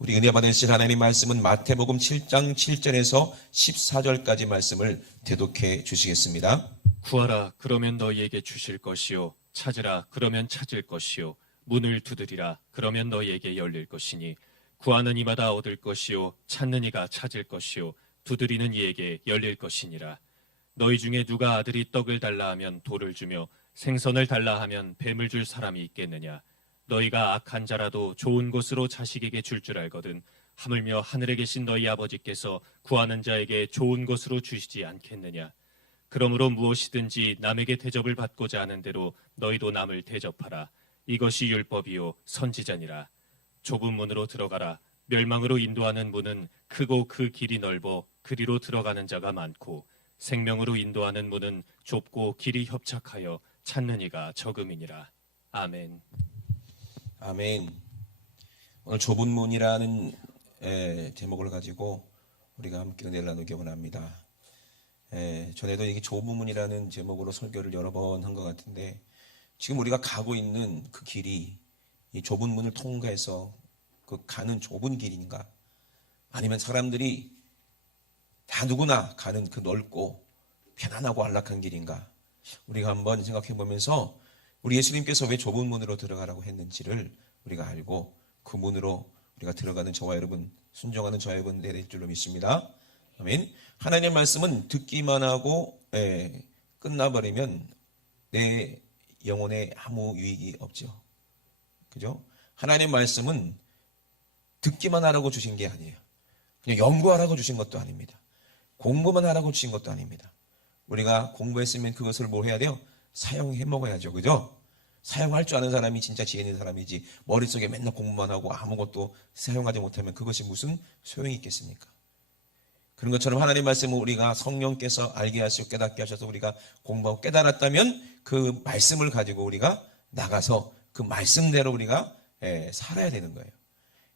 우리 은혜 받으실 하나님 말씀은 마태복음 7장 7절에서 14절까지 말씀을 대독해 주시겠습니다. 구하라 그러면 너희에게 주실 것이요 찾으라 그러면 찾을 것이요 문을 두드리라 그러면 너희에게 열릴 것이니 구하는 이마다 얻을 것이요 찾는 이가 찾을 것이요 두드리는 이에게 열릴 것이니라. 너희 중에 누가 아들이 떡을 달라 하면 돌을 주며 생선을 달라 하면 뱀을 줄 사람이 있겠느냐. 너희가 악한 자라도 좋은 것으로 자식에게 줄 알거든 하물며 하늘에 계신 너희 아버지께서 구하는 자에게 좋은 것으로 주시지 않겠느냐. 그러므로 무엇이든지 남에게 대접을 받고자 하는 대로 너희도 남을 대접하라. 이것이 율법이요 선지자니라. 좁은 문으로 들어가라. 멸망으로 인도하는 문은 크고 그 길이 넓어 그리로 들어가는 자가 많고 생명으로 인도하는 문은 좁고 길이 협착하여 찾는 이가 적음이니라. 아멘. 아멘. 오늘 좁은 문이라는 제목을 가지고 우리가 함께 은혜를 나누기 원합니다. 전에도 이게 좁은 문이라는 제목으로 설교를 여러 번 한 것 같은데, 지금 우리가 가고 있는 그 길이 이 좁은 문을 통과해서 그 가는 좁은 길인가, 아니면 사람들이 다 누구나 가는 그 넓고 편안하고 안락한 길인가, 우리가 한번 생각해 보면서 우리 예수님께서 왜 좁은 문으로 들어가라고 했는지를 우리가 알고 그 문으로 우리가 들어가는 저와 여러분, 순종하는 저와 여러분 될 줄로 믿습니다. 아멘. 하나님의 말씀은 듣기만 하고 끝나버리면 내 영혼에 아무 유익이 없죠. 그죠? 하나님의 말씀은 듣기만 하라고 주신 게 아니에요. 그냥 연구하라고 주신 것도 아닙니다. 공부만 하라고 주신 것도 아닙니다. 우리가 공부했으면 그것을 뭘 해야 돼요? 사용해 먹어야죠. 그죠? 사용할 줄 아는 사람이 진짜 지혜 있는 사람이지, 머릿속에 맨날 공부만 하고 아무것도 사용하지 못하면 그것이 무슨 소용이 있겠습니까? 그런 것처럼 하나님 말씀을 우리가 성령께서 알게 하시고 깨닫게 하셔서 우리가 공부하고 깨달았다면 그 말씀을 가지고 우리가 나가서 그 말씀대로 우리가 살아야 되는 거예요.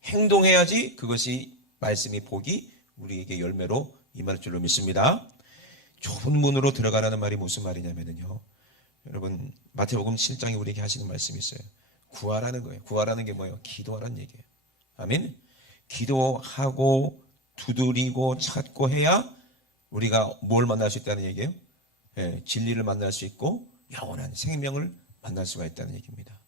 행동해야지 그것이 말씀이 복이 우리에게 열매로 임할 줄로 믿습니다. 좁은 문으로 들어가라는 말이 무슨 말이냐면요, 여러분 마태복음 7장에 우리에게 하시는 말씀이 있어요. 구하라는 거예요. 구하라는 게 뭐예요? 기도하라는 얘기예요. 아멘. 기도하고 두드리고 찾고 해야 우리가 뭘 만날 수 있다는 얘기예요? 진리를 만날 수 있고 영원한 생명을 만날 수가 있다는 얘기입니다.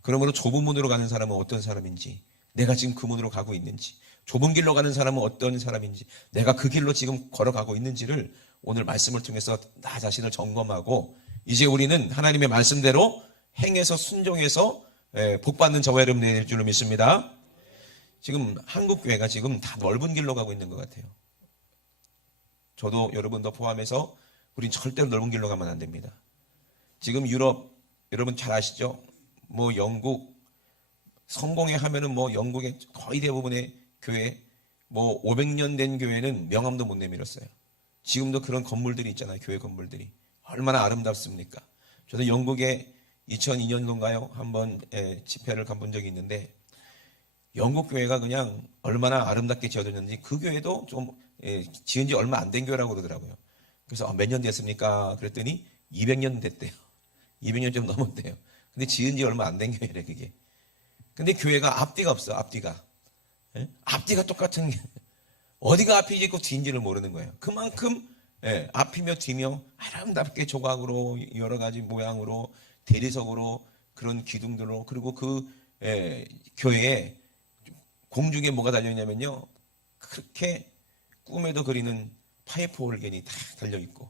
그러므로 좁은 문으로 가는 사람은 어떤 사람인지, 내가 지금 그 문으로 가고 있는지, 좁은 길로 가는 사람은 어떤 사람인지, 내가 그 길로 지금 걸어가고 있는지를 오늘 말씀을 통해서 나 자신을 점검하고, 이제 우리는 하나님의 말씀대로 행해서 순종해서 복받는 저와 여러분 될 줄로 믿습니다. 지금 한국 교회가 지금 다 넓은 길로 가고 있는 것 같아요. 저도 여러분도 포함해서 우린 절대로 넓은 길로 가면 안 됩니다. 지금 유럽 여러분 잘 아시죠? 뭐 영국 성공회 하면은 뭐 영국의 거의 대부분의 교회, 뭐 500년 된 교회는 명함도 못 내밀었어요. 지금도 그런 건물들이 있잖아요. 교회 건물들이 얼마나 아름답습니까? 저도 영국에 2002년도인가요? 한번 집회를 가본 적이 있는데, 영국 교회가 그냥 얼마나 아름답게 지어졌는지, 그 교회도 좀 지은 지 얼마 안 된 교회라고 그러더라고요. 그래서 몇 년 됐습니까? 그랬더니 200년 됐대요. 200년 좀 넘었대요. 근데 지은 지 얼마 안 된 교회래 그게. 근데 교회가 앞뒤가 없어. 앞뒤가. 앞뒤가 똑같은 게 어디가 앞이지 있고 뒤인지를 모르는 거예요. 그만큼 앞이며 뒤며 아름답게 조각으로 여러 가지 모양으로 대리석으로 그런 기둥들로, 그리고 그 교회에 공중에 뭐가 달려있냐면요, 그렇게 꿈에도 그리는 파이프 오르겐이 다 달려있고,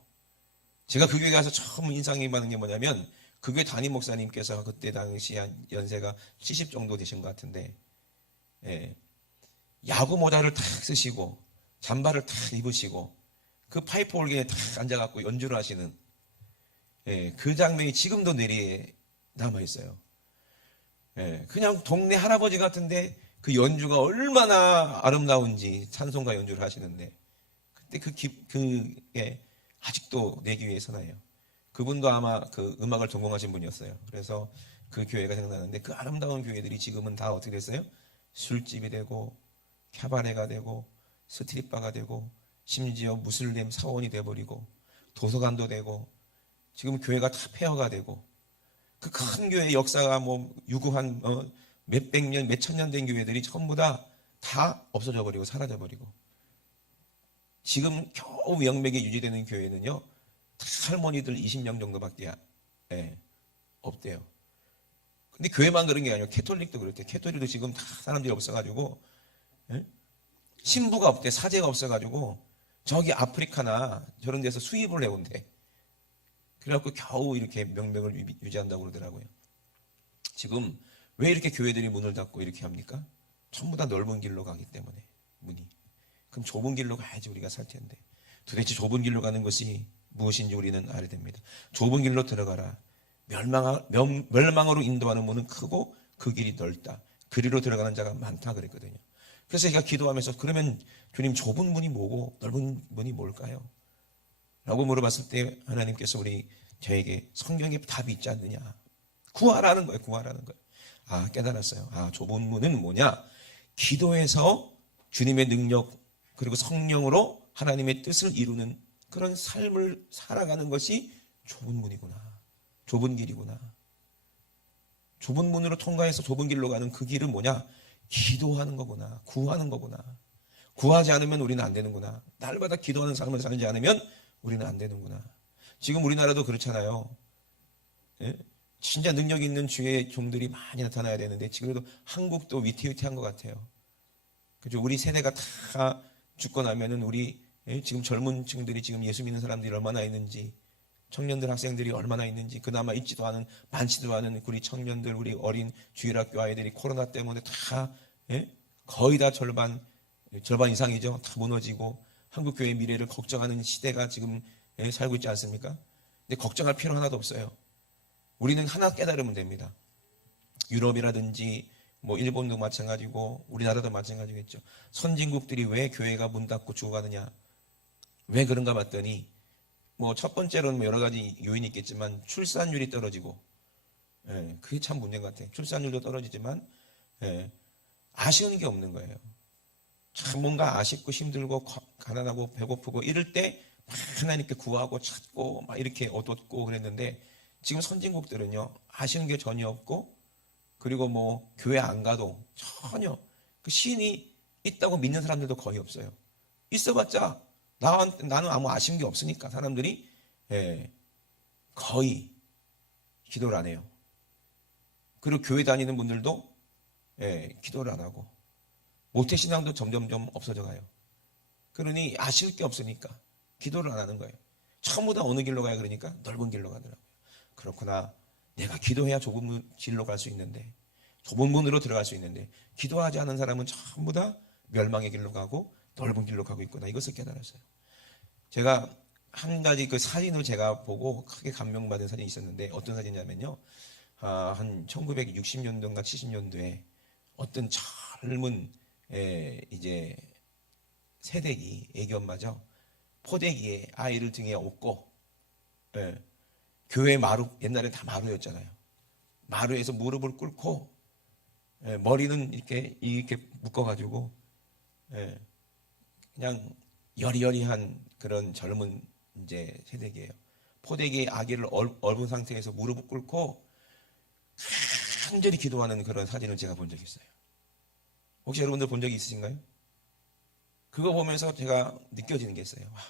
제가 그 교회 가서 처음 인상이 많은 게 뭐냐면, 그 교회 담임 목사님께서 그때 당시 한 연세가 70 정도 되신 것 같은데, 야구 모자를 탁 쓰시고 잠바를 탁 입으시고 그 파이프 올겐에 탁 앉아갖고 연주를 하시는 그 장면이 지금도 뇌리에 남아있어요. 그냥 동네 할아버지 같은데 그 연주가 얼마나 아름다운지 찬송가 연주를 하시는데, 그때 그게 아직도 내 귀에 선해요. 그분도 아마 그 음악을 전공하신 분이었어요. 그래서 그 교회가 생각나는데, 그 아름다운 교회들이 지금은 다 어떻게 됐어요? 술집이 되고 캬바레가 되고 스트릿바가 되고 심지어 무슬림 사원이 돼버리고 도서관도 되고, 지금 교회가 다 폐허가 되고, 그 큰 교회 역사가 뭐 유구한 몇백 년, 몇천 년 된 교회들이 전부 다 다 없어져 버리고 사라져 버리고, 지금 겨우 명맥이 유지되는 교회는요, 다 할머니들 20명 정도밖에 없대요. 근데 교회만 그런 게 아니고 캐톨릭도 그렇대. 캐톨릭도 지금 다 사람들이 없어가지고, 신부가 없대. 사제가 없어가지고 저기 아프리카나 저런 데서 수입을 해온대. 그래갖고 겨우 이렇게 명맥을 유지한다고 그러더라고요. 지금 왜 이렇게 교회들이 문을 닫고 이렇게 합니까? 전부 다 넓은 길로 가기 때문에, 문이. 그럼 좁은 길로 가야지 우리가 살 텐데. 도대체 좁은 길로 가는 것이 무엇인지 우리는 알아야 됩니다. 좁은 길로 들어가라. 멸망으로 인도하는 문은 크고 그 길이 넓다. 그리로 들어가는 자가 많다 그랬거든요. 그래서 제가 기도하면서, 그러면 주님, 좁은 문이 뭐고 넓은 문이 뭘까요? 라고 물어봤을 때 하나님께서 저에게 성경에 답이 있지 않느냐. 구하라는 거예요. 구하라는 거예요. 깨달았어요. 좁은 문은 뭐냐? 기도해서 주님의 능력 그리고 성령으로 하나님의 뜻을 이루는 그런 삶을 살아가는 것이 좁은 문이구나. 좁은 길이구나. 좁은 문으로 통과해서 좁은 길로 가는 그 길은 뭐냐? 기도하는 거구나. 구하는 거구나. 구하지 않으면 우리는 안 되는구나. 날마다 기도하는 삶을 살지 않으면 우리는 안 되는구나. 지금 우리나라도 그렇잖아요. 진짜 능력 있는 주의 종들이 많이 나타나야 되는데 지금도 한국도 위태위태한 것 같아요. 그죠? 우리 세대가 다 죽고 나면은 지금 젊은 층들이 지금 예수 믿는 사람들이 얼마나 있는지, 청년들, 학생들이 얼마나 있는지, 그나마 있지도 않은, 많지도 않은 우리 청년들, 우리 어린 주일학교 아이들이 코로나 때문에 다, 거의 다 절반 이상이죠. 다 무너지고, 한국교회의 미래를 걱정하는 시대가 지금 살고 있지 않습니까? 근데 걱정할 필요 하나도 없어요. 우리는 하나 깨달으면 됩니다. 유럽이라든지, 일본도 마찬가지고, 우리나라도 마찬가지겠죠. 선진국들이 왜 교회가 문 닫고 죽어가느냐? 왜 그런가 봤더니, 첫 번째로는 여러 가지 요인이 있겠지만 출산율이 떨어지고, 그게 참 문제인 것 같아요. 출산율도 떨어지지만 아쉬운 게 없는 거예요. 참 뭔가 아쉽고 힘들고 가난하고 배고프고 이럴 때 하나님께 구하고 찾고 막 이렇게 얻었고 그랬는데, 지금 선진국들은요, 아쉬운 게 전혀 없고, 그리고 교회 안 가도 전혀 그 신이 있다고 믿는 사람들도 거의 없어요. 있어봤자 나는 아무 아쉬운 게 없으니까 사람들이 거의 기도를 안 해요. 그리고 교회 다니는 분들도 기도를 안 하고, 모태신앙도 점점점 없어져 가요. 그러니 아쉬울 게 없으니까 기도를 안 하는 거예요. 전부 다 어느 길로 가요? 그러니까 넓은 길로 가더라고요. 그렇구나. 내가 기도해야 좁은 길로 갈 수 있는데, 좁은 문으로 들어갈 수 있는데, 기도하지 않은 사람은 전부 다 멸망의 길로 가고 넓은 길로 가고 있구나. 이것을 깨달았어요. 제가 한 가지 그 사진을 제가 보고 크게 감명받은 사진이 있었는데, 어떤 사진이냐면요, 한 1960년도인가 70년도에 어떤 젊은 이제 새댁이, 애기 엄마죠, 포대기에 아이를 등에 업고, 교회 마루, 옛날에 다 마루였잖아요. 마루에서 무릎을 꿇고, 머리는 이렇게 묶어가지고, 그냥 여리여리한 그런 젊은 이제 새댁이에요. 포대기에 아기를 엎은 상태에서 무릎을 꿇고 간절히 기도하는 그런 사진을 제가 본 적이 있어요. 혹시 여러분들 본 적이 있으신가요? 그거 보면서 제가 느껴지는 게 있어요. 와,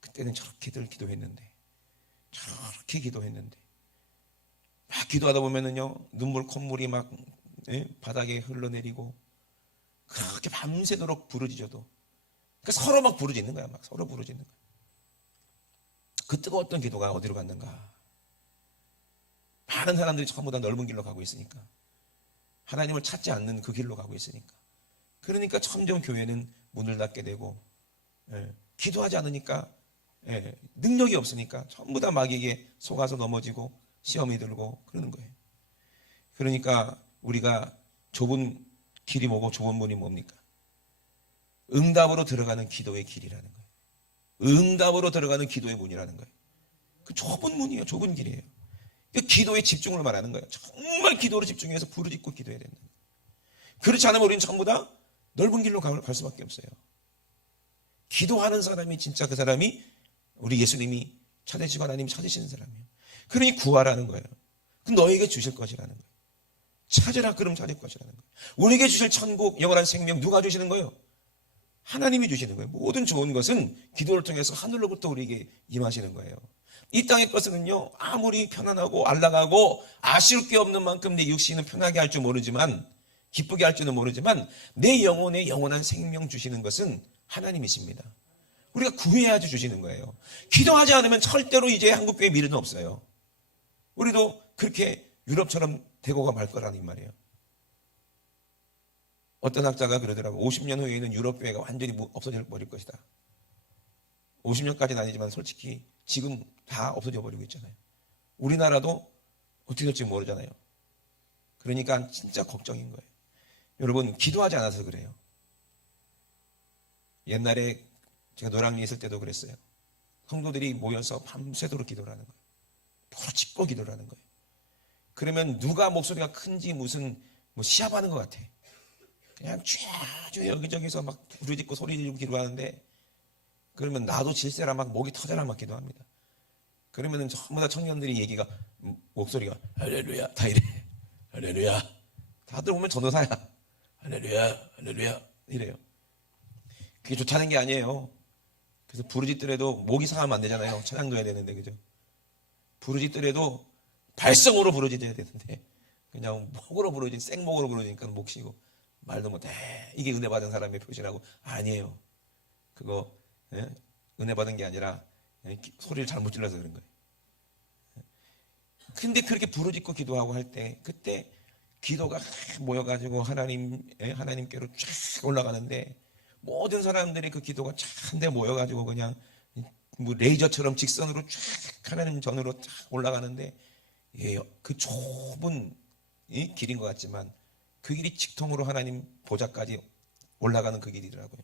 그때는 저렇게들 기도했는데, 막 기도하다 보면은요, 눈물, 콧물이 막 바닥에 흘러내리고, 그렇게 밤새도록 부르짖어도, 그러니까 서로 막 부르짖는 거야. 막 서로 부르짖는 거야. 그 뜨거웠던 기도가 어디로 갔는가? 많은 사람들이 전부 다 넓은 길로 가고 있으니까, 하나님을 찾지 않는 그 길로 가고 있으니까, 그러니까 점점 교회는 문을 닫게 되고, 기도하지 않으니까, 능력이 없으니까 전부 다 마귀에게 속아서 넘어지고 시험이 들고 그러는 거예요. 그러니까 우리가 좁은 길이 뭐고 좁은 문이 뭡니까? 응답으로 들어가는 기도의 길이라는 거예요. 응답으로 들어가는 기도의 문이라는 거예요. 그 좁은 문이에요. 좁은 길이에요. 그 기도에 집중을 말하는 거예요. 정말 기도로 집중해서 부르짖고 기도해야 된다. 그렇지 않으면 우리는 전부 다 넓은 길로 갈 수밖에 없어요. 기도하는 사람이 진짜 그 사람이 우리 예수님이 찾으시고 하나님이 찾으시는 사람이에요. 그러니 구하라는 거예요. 그럼 너에게 주실 것이라는 거예요. 찾으라 그럼 찾을 것이라는 거예요. 우리에게 주실 천국, 영원한 생명 누가 주시는 거예요? 하나님이 주시는 거예요. 모든 좋은 것은 기도를 통해서 하늘로부터 우리에게 임하시는 거예요. 이 땅의 것은요, 아무리 편안하고 안락하고 아쉬울 게 없는 만큼 내 육신은 편하게 할 줄 모르지만, 기쁘게 할 줄은 모르지만, 내 영혼에 영원한 생명 주시는 것은 하나님이십니다. 우리가 구해야지 주시는 거예요. 기도하지 않으면 절대로 이제 한국교회 미래는 없어요. 우리도 그렇게 유럽처럼 되고가 말 거라는 말이에요. 어떤 학자가 그러더라고. 50년 후에는 유럽교회가 완전히 없어져 버릴 것이다. 50년까지는 아니지만 솔직히 지금 다 없어져 버리고 있잖아요. 우리나라도 어떻게 될지 모르잖아요. 그러니까 진짜 걱정인 거예요. 여러분, 기도하지 않아서 그래요. 옛날에 제가 노량리에 있을 때도 그랬어요. 성도들이 모여서 밤새도록 기도를 하는 거예요. 부르짖고 기도를 하는 거예요. 그러면 누가 목소리가 큰지 무슨 시합하는 것 같아. 그냥 쫙 여기저기서 막 부르짖고 소리 지르고 기도하는데, 그러면 나도 질세라 막 목이 터져라 막 기도합니다. 그러면은 전부 다 청년들이 얘기가, 목소리가 할렐루야 다 이래. 할렐루야. 다들 보면 전도사야. 할렐루야 할렐루야 이래요. 그게 좋다는 게 아니에요. 그래서 부르짖더라도 목이 상하면 안 되잖아요. 찬양도 해야 되는데, 그죠? 부르짖더라도 발성으로 부르짖어야 되는데 그냥 목으로 생목으로 부르짖으니까 목 쉬고 말도 못해. 이게 은혜 받은 사람의 표시라고. 아니에요. 그거 은혜 받은 게 아니라 소리를 잘못 질러서 그런 거예요. 근데 그렇게 부르짖고 기도하고 할 때, 그때 기도가 모여가지고 하나님께로 쫙 올라가는데, 모든 사람들이 그 기도가 한데 모여가지고 그냥 뭐 레이저처럼 직선으로 쫙 하나님 전으로 쫙 올라가는데, 그 좁은 길인 것 같지만 그 길이 직통으로 하나님 보좌까지 올라가는 그 길이더라고요.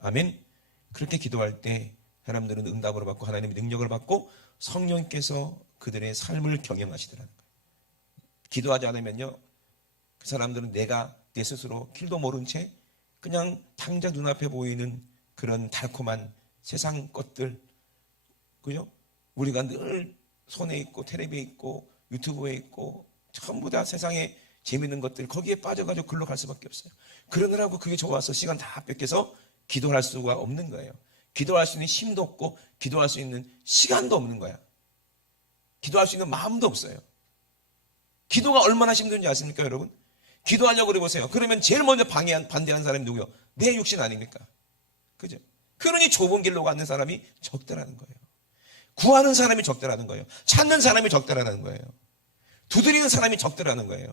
아멘. 그렇게 기도할 때 사람들은 응답을 받고 하나님의 능력을 받고 성령께서 그들의 삶을 경영하시더라는 거예요. 기도하지 않으면요, 그 사람들은 내 스스로 길도 모른 채 그냥 당장 눈앞에 보이는 그런 달콤한 세상 것들, 그죠? 우리가 늘 손에 있고 텔레비에 있고 유튜브에 있고 전부 다 세상에 재밌는 것들, 거기에 빠져가지고 글로 갈 수밖에 없어요. 그러느라고 그게 좋아서 시간 다 뺏겨서 기도할 수가 없는 거예요. 기도할 수 있는 힘도 없고 기도할 수 있는 시간도 없는 거야. 기도할 수 있는 마음도 없어요. 기도가 얼마나 힘든지 아십니까, 여러분? 기도하려고 그래 보세요. 그러면 제일 먼저 반대하는 사람이 누구요? 내 육신 아닙니까? 그죠? 그러니 좁은 길로 가는 사람이 적더라는 거예요. 구하는 사람이 적더라는 거예요. 찾는 사람이 적더라는 거예요. 두드리는 사람이 적더라는 거예요.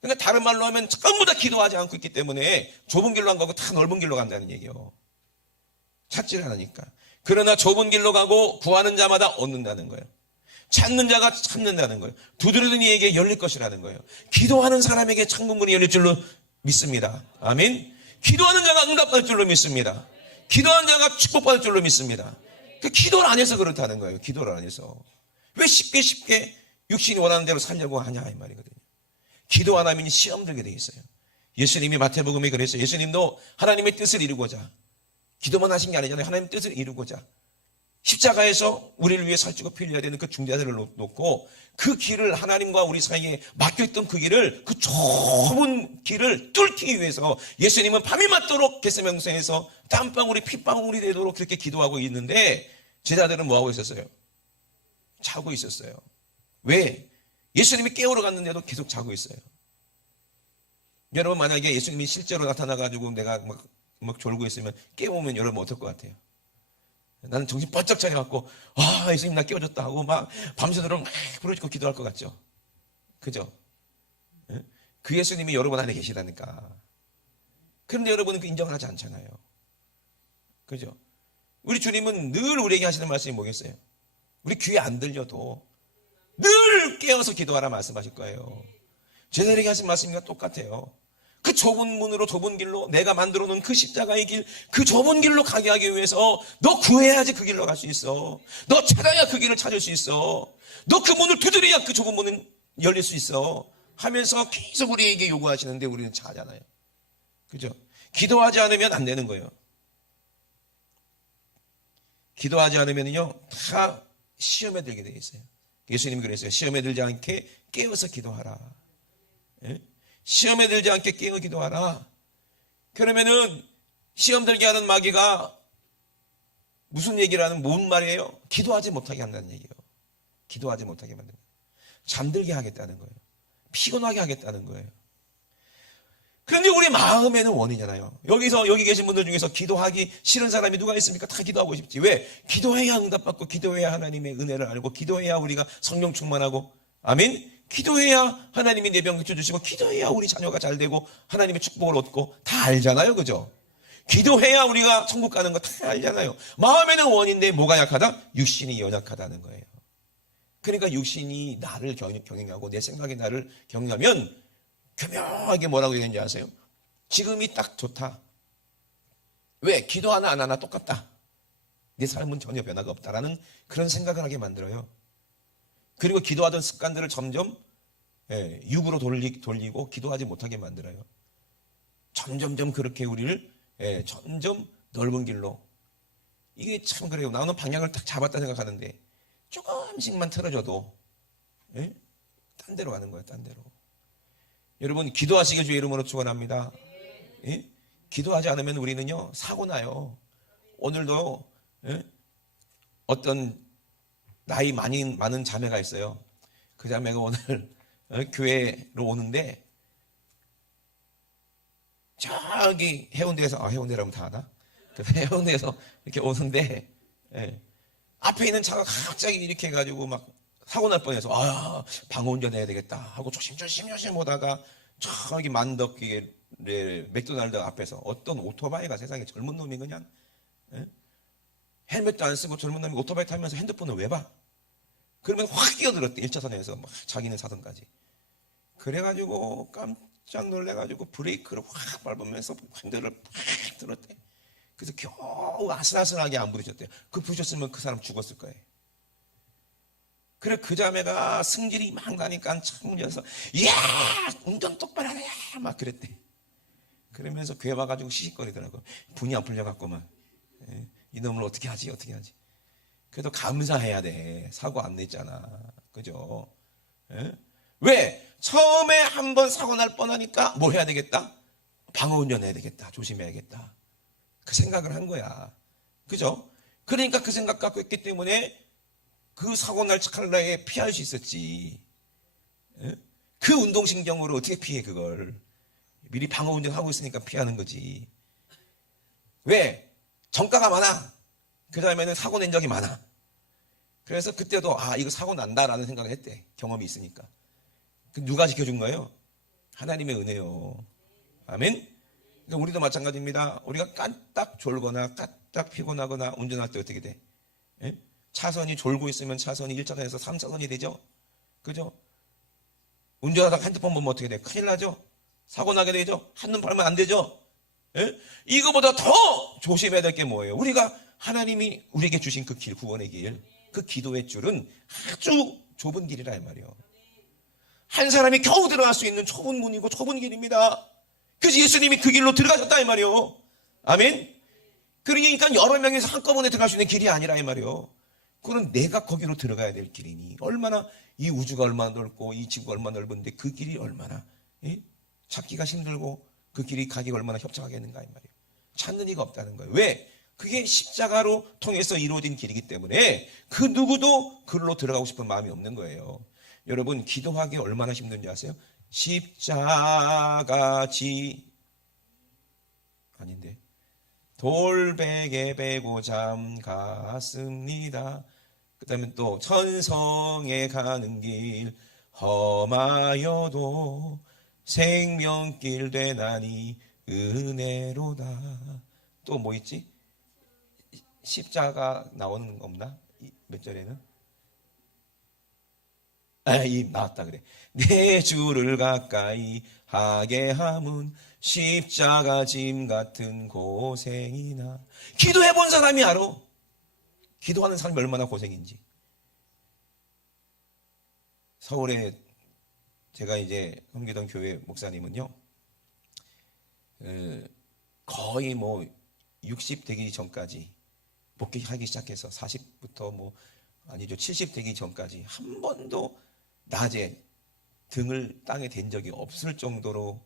그러니까 다른 말로 하면 전부 다 기도하지 않고 있기 때문에 좁은 길로 안 가고 다 넓은 길로 간다는 얘기예요. 찾지를 않으니까. 그러나 좁은 길로 가고 구하는 자마다 얻는다는 거예요. 찾는 자가 찾는다는 거예요. 두드리는 이에게 열릴 것이라는 거예요. 기도하는 사람에게 창문문이 열릴 줄로 믿습니다. 아멘. 기도하는 자가 응답받을 줄로 믿습니다. 기도하는 자가 축복받을 줄로 믿습니다. 그 기도를 안 해서 그렇다는 거예요. 기도를 안 해서. 왜 쉽게 육신이 원하는 대로 살려고 하냐 이 말이거든요. 기도 안 하면 시험 들게 돼 있어요. 예수님이 마태복음에 그랬어요. 예수님도 하나님의 뜻을 이루고자, 기도만 하신 게 아니잖아요. 하나님의 뜻을 이루고자 십자가에서 우리를 위해 살찌고 피 흘려야 되는 그 중대자를 놓고 그 길을, 하나님과 우리 사이에 막혀있던 그 길을, 그 좁은 길을 뚫기 위해서 예수님은 밤이 맞도록 겟세마네에서 땀방울이 핏방울이 되도록 그렇게 기도하고 있는데, 제자들은 뭐하고 있었어요? 자고 있었어요. 왜? 예수님이 깨우러 갔는데도 계속 자고 있어요. 여러분, 만약에 예수님이 실제로 나타나가지고 내가 막 졸고 있으면 깨우면 여러분 어떨 것 같아요? 나는 정신 번쩍 차려갖고, 예수님 나 깨워줬다 하고 막 밤새도록 막 부르짖고 기도할 것 같죠? 그죠? 그 예수님이 여러분 안에 계시다니까. 그런데 여러분은 그 인정을 하지 않잖아요. 그죠? 우리 주님은 늘 우리에게 하시는 말씀이 뭐겠어요? 우리 귀에 안 들려도 늘 깨어서 기도하라 말씀하실 거예요. 제자들에게 하신 말씀과 똑같아요. 그 좁은 문으로, 좁은 길로, 내가 만들어 놓은 그 십자가의 길, 그 좁은 길로 가게 하기 위해서 너 구해야지 그 길로 갈 수 있어. 너 찾아야 그 길을 찾을 수 있어. 너 그 문을 두드려야 그 좁은 문은 열릴 수 있어 하면서 계속 우리에게 요구하시는데 우리는 차잖아요. 그죠? 기도하지 않으면 안 되는 거예요. 기도하지 않으면요 다 시험에 들게 돼 있어요. 예수님이 그랬어요. 시험에 들지 않게 깨어서 기도하라. 예? 시험에 들지 않게 깨어 기도하라. 그러면은 시험 들게 하는 마귀가 무슨 얘기를 하는, 뭔 말이에요? 기도하지 못하게 한다는 얘기예요. 기도하지 못하게 만든다. 잠들게 하겠다는 거예요. 피곤하게 하겠다는 거예요. 그런데 우리 마음에는 원이잖아요. 여기 계신 분들 중에서 기도하기 싫은 사람이 누가 있습니까? 다 기도하고 싶지. 왜? 기도해야 응답받고, 기도해야 하나님의 은혜를 알고, 기도해야 우리가 성령 충만하고, 아멘? 기도해야 하나님이 내 병 고쳐주시고, 기도해야 우리 자녀가 잘 되고 하나님의 축복을 얻고, 다 알잖아요. 그죠? 기도해야 우리가 천국 가는 거 다 알잖아요. 마음에는 원인데 뭐가 약하다? 육신이 연약하다는 거예요. 그러니까 육신이 나를 경영하고 내 생각이 나를 경영하면 교묘하게 뭐라고 얘기하는지 아세요? 지금이 딱 좋다. 왜? 기도하나 안 하나 똑같다. 내 삶은 전혀 변화가 없다라는 그런 생각을 하게 만들어요. 그리고 기도하던 습관들을 점점 육으로 돌리고 기도하지 못하게 만들어요. 점점점 그렇게 우리를 점점 넓은 길로. 이게 참 그래요. 나는 방향을 딱 잡았다 생각하는데 조금씩만 틀어져도 딴 데로 가는 거예요. 딴 데로. 여러분 기도하시길 주의 이름으로 축원합니다. 기도하지 않으면 우리는요 사고 나요. 오늘도 어떤 나이 많은 자매가 있어요. 그 자매가 오늘 교회로 오는데 저기 해운대에서 해운대라면 다 아나? 해운대에서 이렇게 오는데 앞에 있는 차가 갑자기 이렇게 해가지고 막 사고 날 뻔해서 방어 운전해야 되겠다 하고 조심조심 오다가 저기 만덕기 맥도날드 앞에서 어떤 오토바이가, 세상에 젊은 놈이 그냥 헬멧도 안 쓰고 젊은 놈이 오토바이 타면서 핸드폰을 왜 봐? 그러면 확 끼어들었대. 1차선에서 막 자기는 사선까지. 그래가지고 깜짝 놀래가지고 브레이크를 확 밟으면서 핸들을 확 들었대. 그래서 겨우 아슬아슬하게 안 부딪혔대요. 그 부딪혔으면 그 사람 죽었을 거예요. 그래 그 자매가 승질이 막 나니까 참 문제여서 이야 운전 똑바로 하네 막 그랬대. 그러면서 교회 와가지고 시식거리더라고. 분이 안 풀려갖고만 이놈을 어떻게 하지. 그래도 감사해야 돼. 사고 안 냈잖아. 그죠? 왜? 처음에 한번 사고 날 뻔하니까 뭐 해야 되겠다? 방어운전 해야 되겠다. 조심해야겠다. 그 생각을 한 거야. 그죠? 그러니까 그 생각 갖고 있기 때문에 그 사고 날 찰나에 피할 수 있었지. 그 운동신경으로 어떻게 피해 그걸. 미리 방어운전 하고 있으니까 피하는 거지. 왜? 정가가 많아. 그 다음에는 사고 낸 적이 많아. 그래서 그때도 이거 사고 난다라는 생각을 했대. 경험이 있으니까. 누가 지켜준 거예요? 하나님의 은혜요. 아멘? 그러니까 우리도 마찬가지입니다. 우리가 까딱 졸거나 까딱 피곤하거나 운전할 때 어떻게 돼? 차선이 졸고 있으면 차선이 1차선에서 3차선이 되죠? 그죠? 운전하다가 핸드폰 보면 어떻게 돼? 큰일 나죠? 사고 나게 되죠? 한눈 팔면 안 되죠? 이거보다 더 조심해야 될 게 뭐예요? 우리가 하나님이 우리에게 주신 그 길, 구원의 길, 그 기도의 줄은 아주 좁은 길이라 이 말이에요. 한 사람이 겨우 들어갈 수 있는 좁은 문이고 좁은 길입니다. 그래서 예수님이 그 길로 들어가셨다 이 말이에요. 아멘? 그러니까 여러 명이서 한꺼번에 들어갈 수 있는 길이 아니라 이 말이에요. 그건 내가 거기로 들어가야 될 길이니 얼마나 이 우주가 얼마나 넓고 이 지구가 얼마나 넓은데 그 길이 얼마나 찾기가 힘들고 그 길이 가기가 얼마나 협착하겠는가 이 말이에요. 찾는 이가 없다는 거예요. 왜? 그게 십자가로 통해서 이루어진 길이기 때문에 그 누구도 그리로 들어가고 싶은 마음이 없는 거예요. 여러분 기도하기 얼마나 힘든지 아세요? 십자가지 아닌데 돌베개 베고 잠갔습니다. 그 다음에 또 천성에 가는 길 험하여도 생명길 되나니 은혜로다. 또 뭐 있지? 십자가 나오는 거 없나? 몇 절에는? 나왔다 그래. 내 주를 가까이 하게 함은 십자가 짐 같은 고생이나. 기도해 본 사람이 알아. 기도하는 사람이 얼마나 고생인지. 서울에 제가 이제 섬기던 교회 목사님은요, 거의 60 되기 전까지 목회하기 시작해서 40부터 70 되기 전까지 한 번도 낮에 등을 땅에 댄 적이 없을 정도로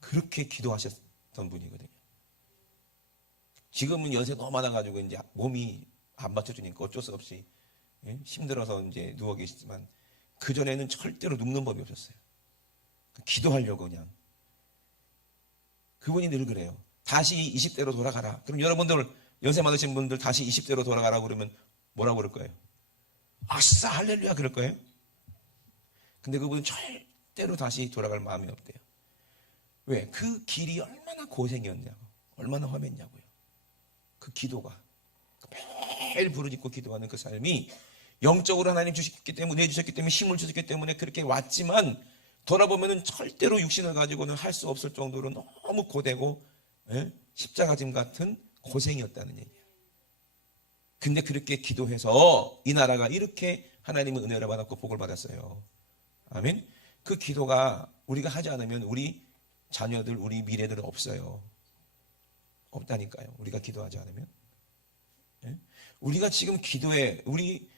그렇게 기도하셨던 분이거든요. 지금은 연세 너무 많아가지고 이제 몸이 안 받쳐주니까 어쩔 수 없이 힘들어서 이제 누워 계시지만 그전에는 절대로 눕는 법이 없었어요. 기도하려고 그냥. 그분이 늘 그래요. 다시 20대로 돌아가라. 그럼 여러분들 연세 많으신 분들 다시 20대로 돌아가라고 그러면 뭐라고 그럴 거예요? 아싸 할렐루야 그럴 거예요? 근데 그분은 절대로 다시 돌아갈 마음이 없대요. 왜? 그 길이 얼마나 고생이었냐고, 얼마나 험했냐고요. 그 기도가 매일 부르짖고 기도하는 그 삶이 영적으로 하나님 주셨기 때문에, 내주셨기 때문에, 힘을 주셨기 때문에 그렇게 왔지만 돌아보면은 절대로 육신을 가지고는 할 수 없을 정도로 너무 고되고 십자가짐 같은 고생이었다는 얘기예요. 근데 그렇게 기도해서 이 나라가 이렇게 하나님의 은혜를 받았고 복을 받았어요. 아멘. 그 기도가 우리가 하지 않으면 우리 자녀들, 우리 미래들은 없어요. 없다니까요. 우리가 기도하지 않으면. 우리가 지금 기도에 우리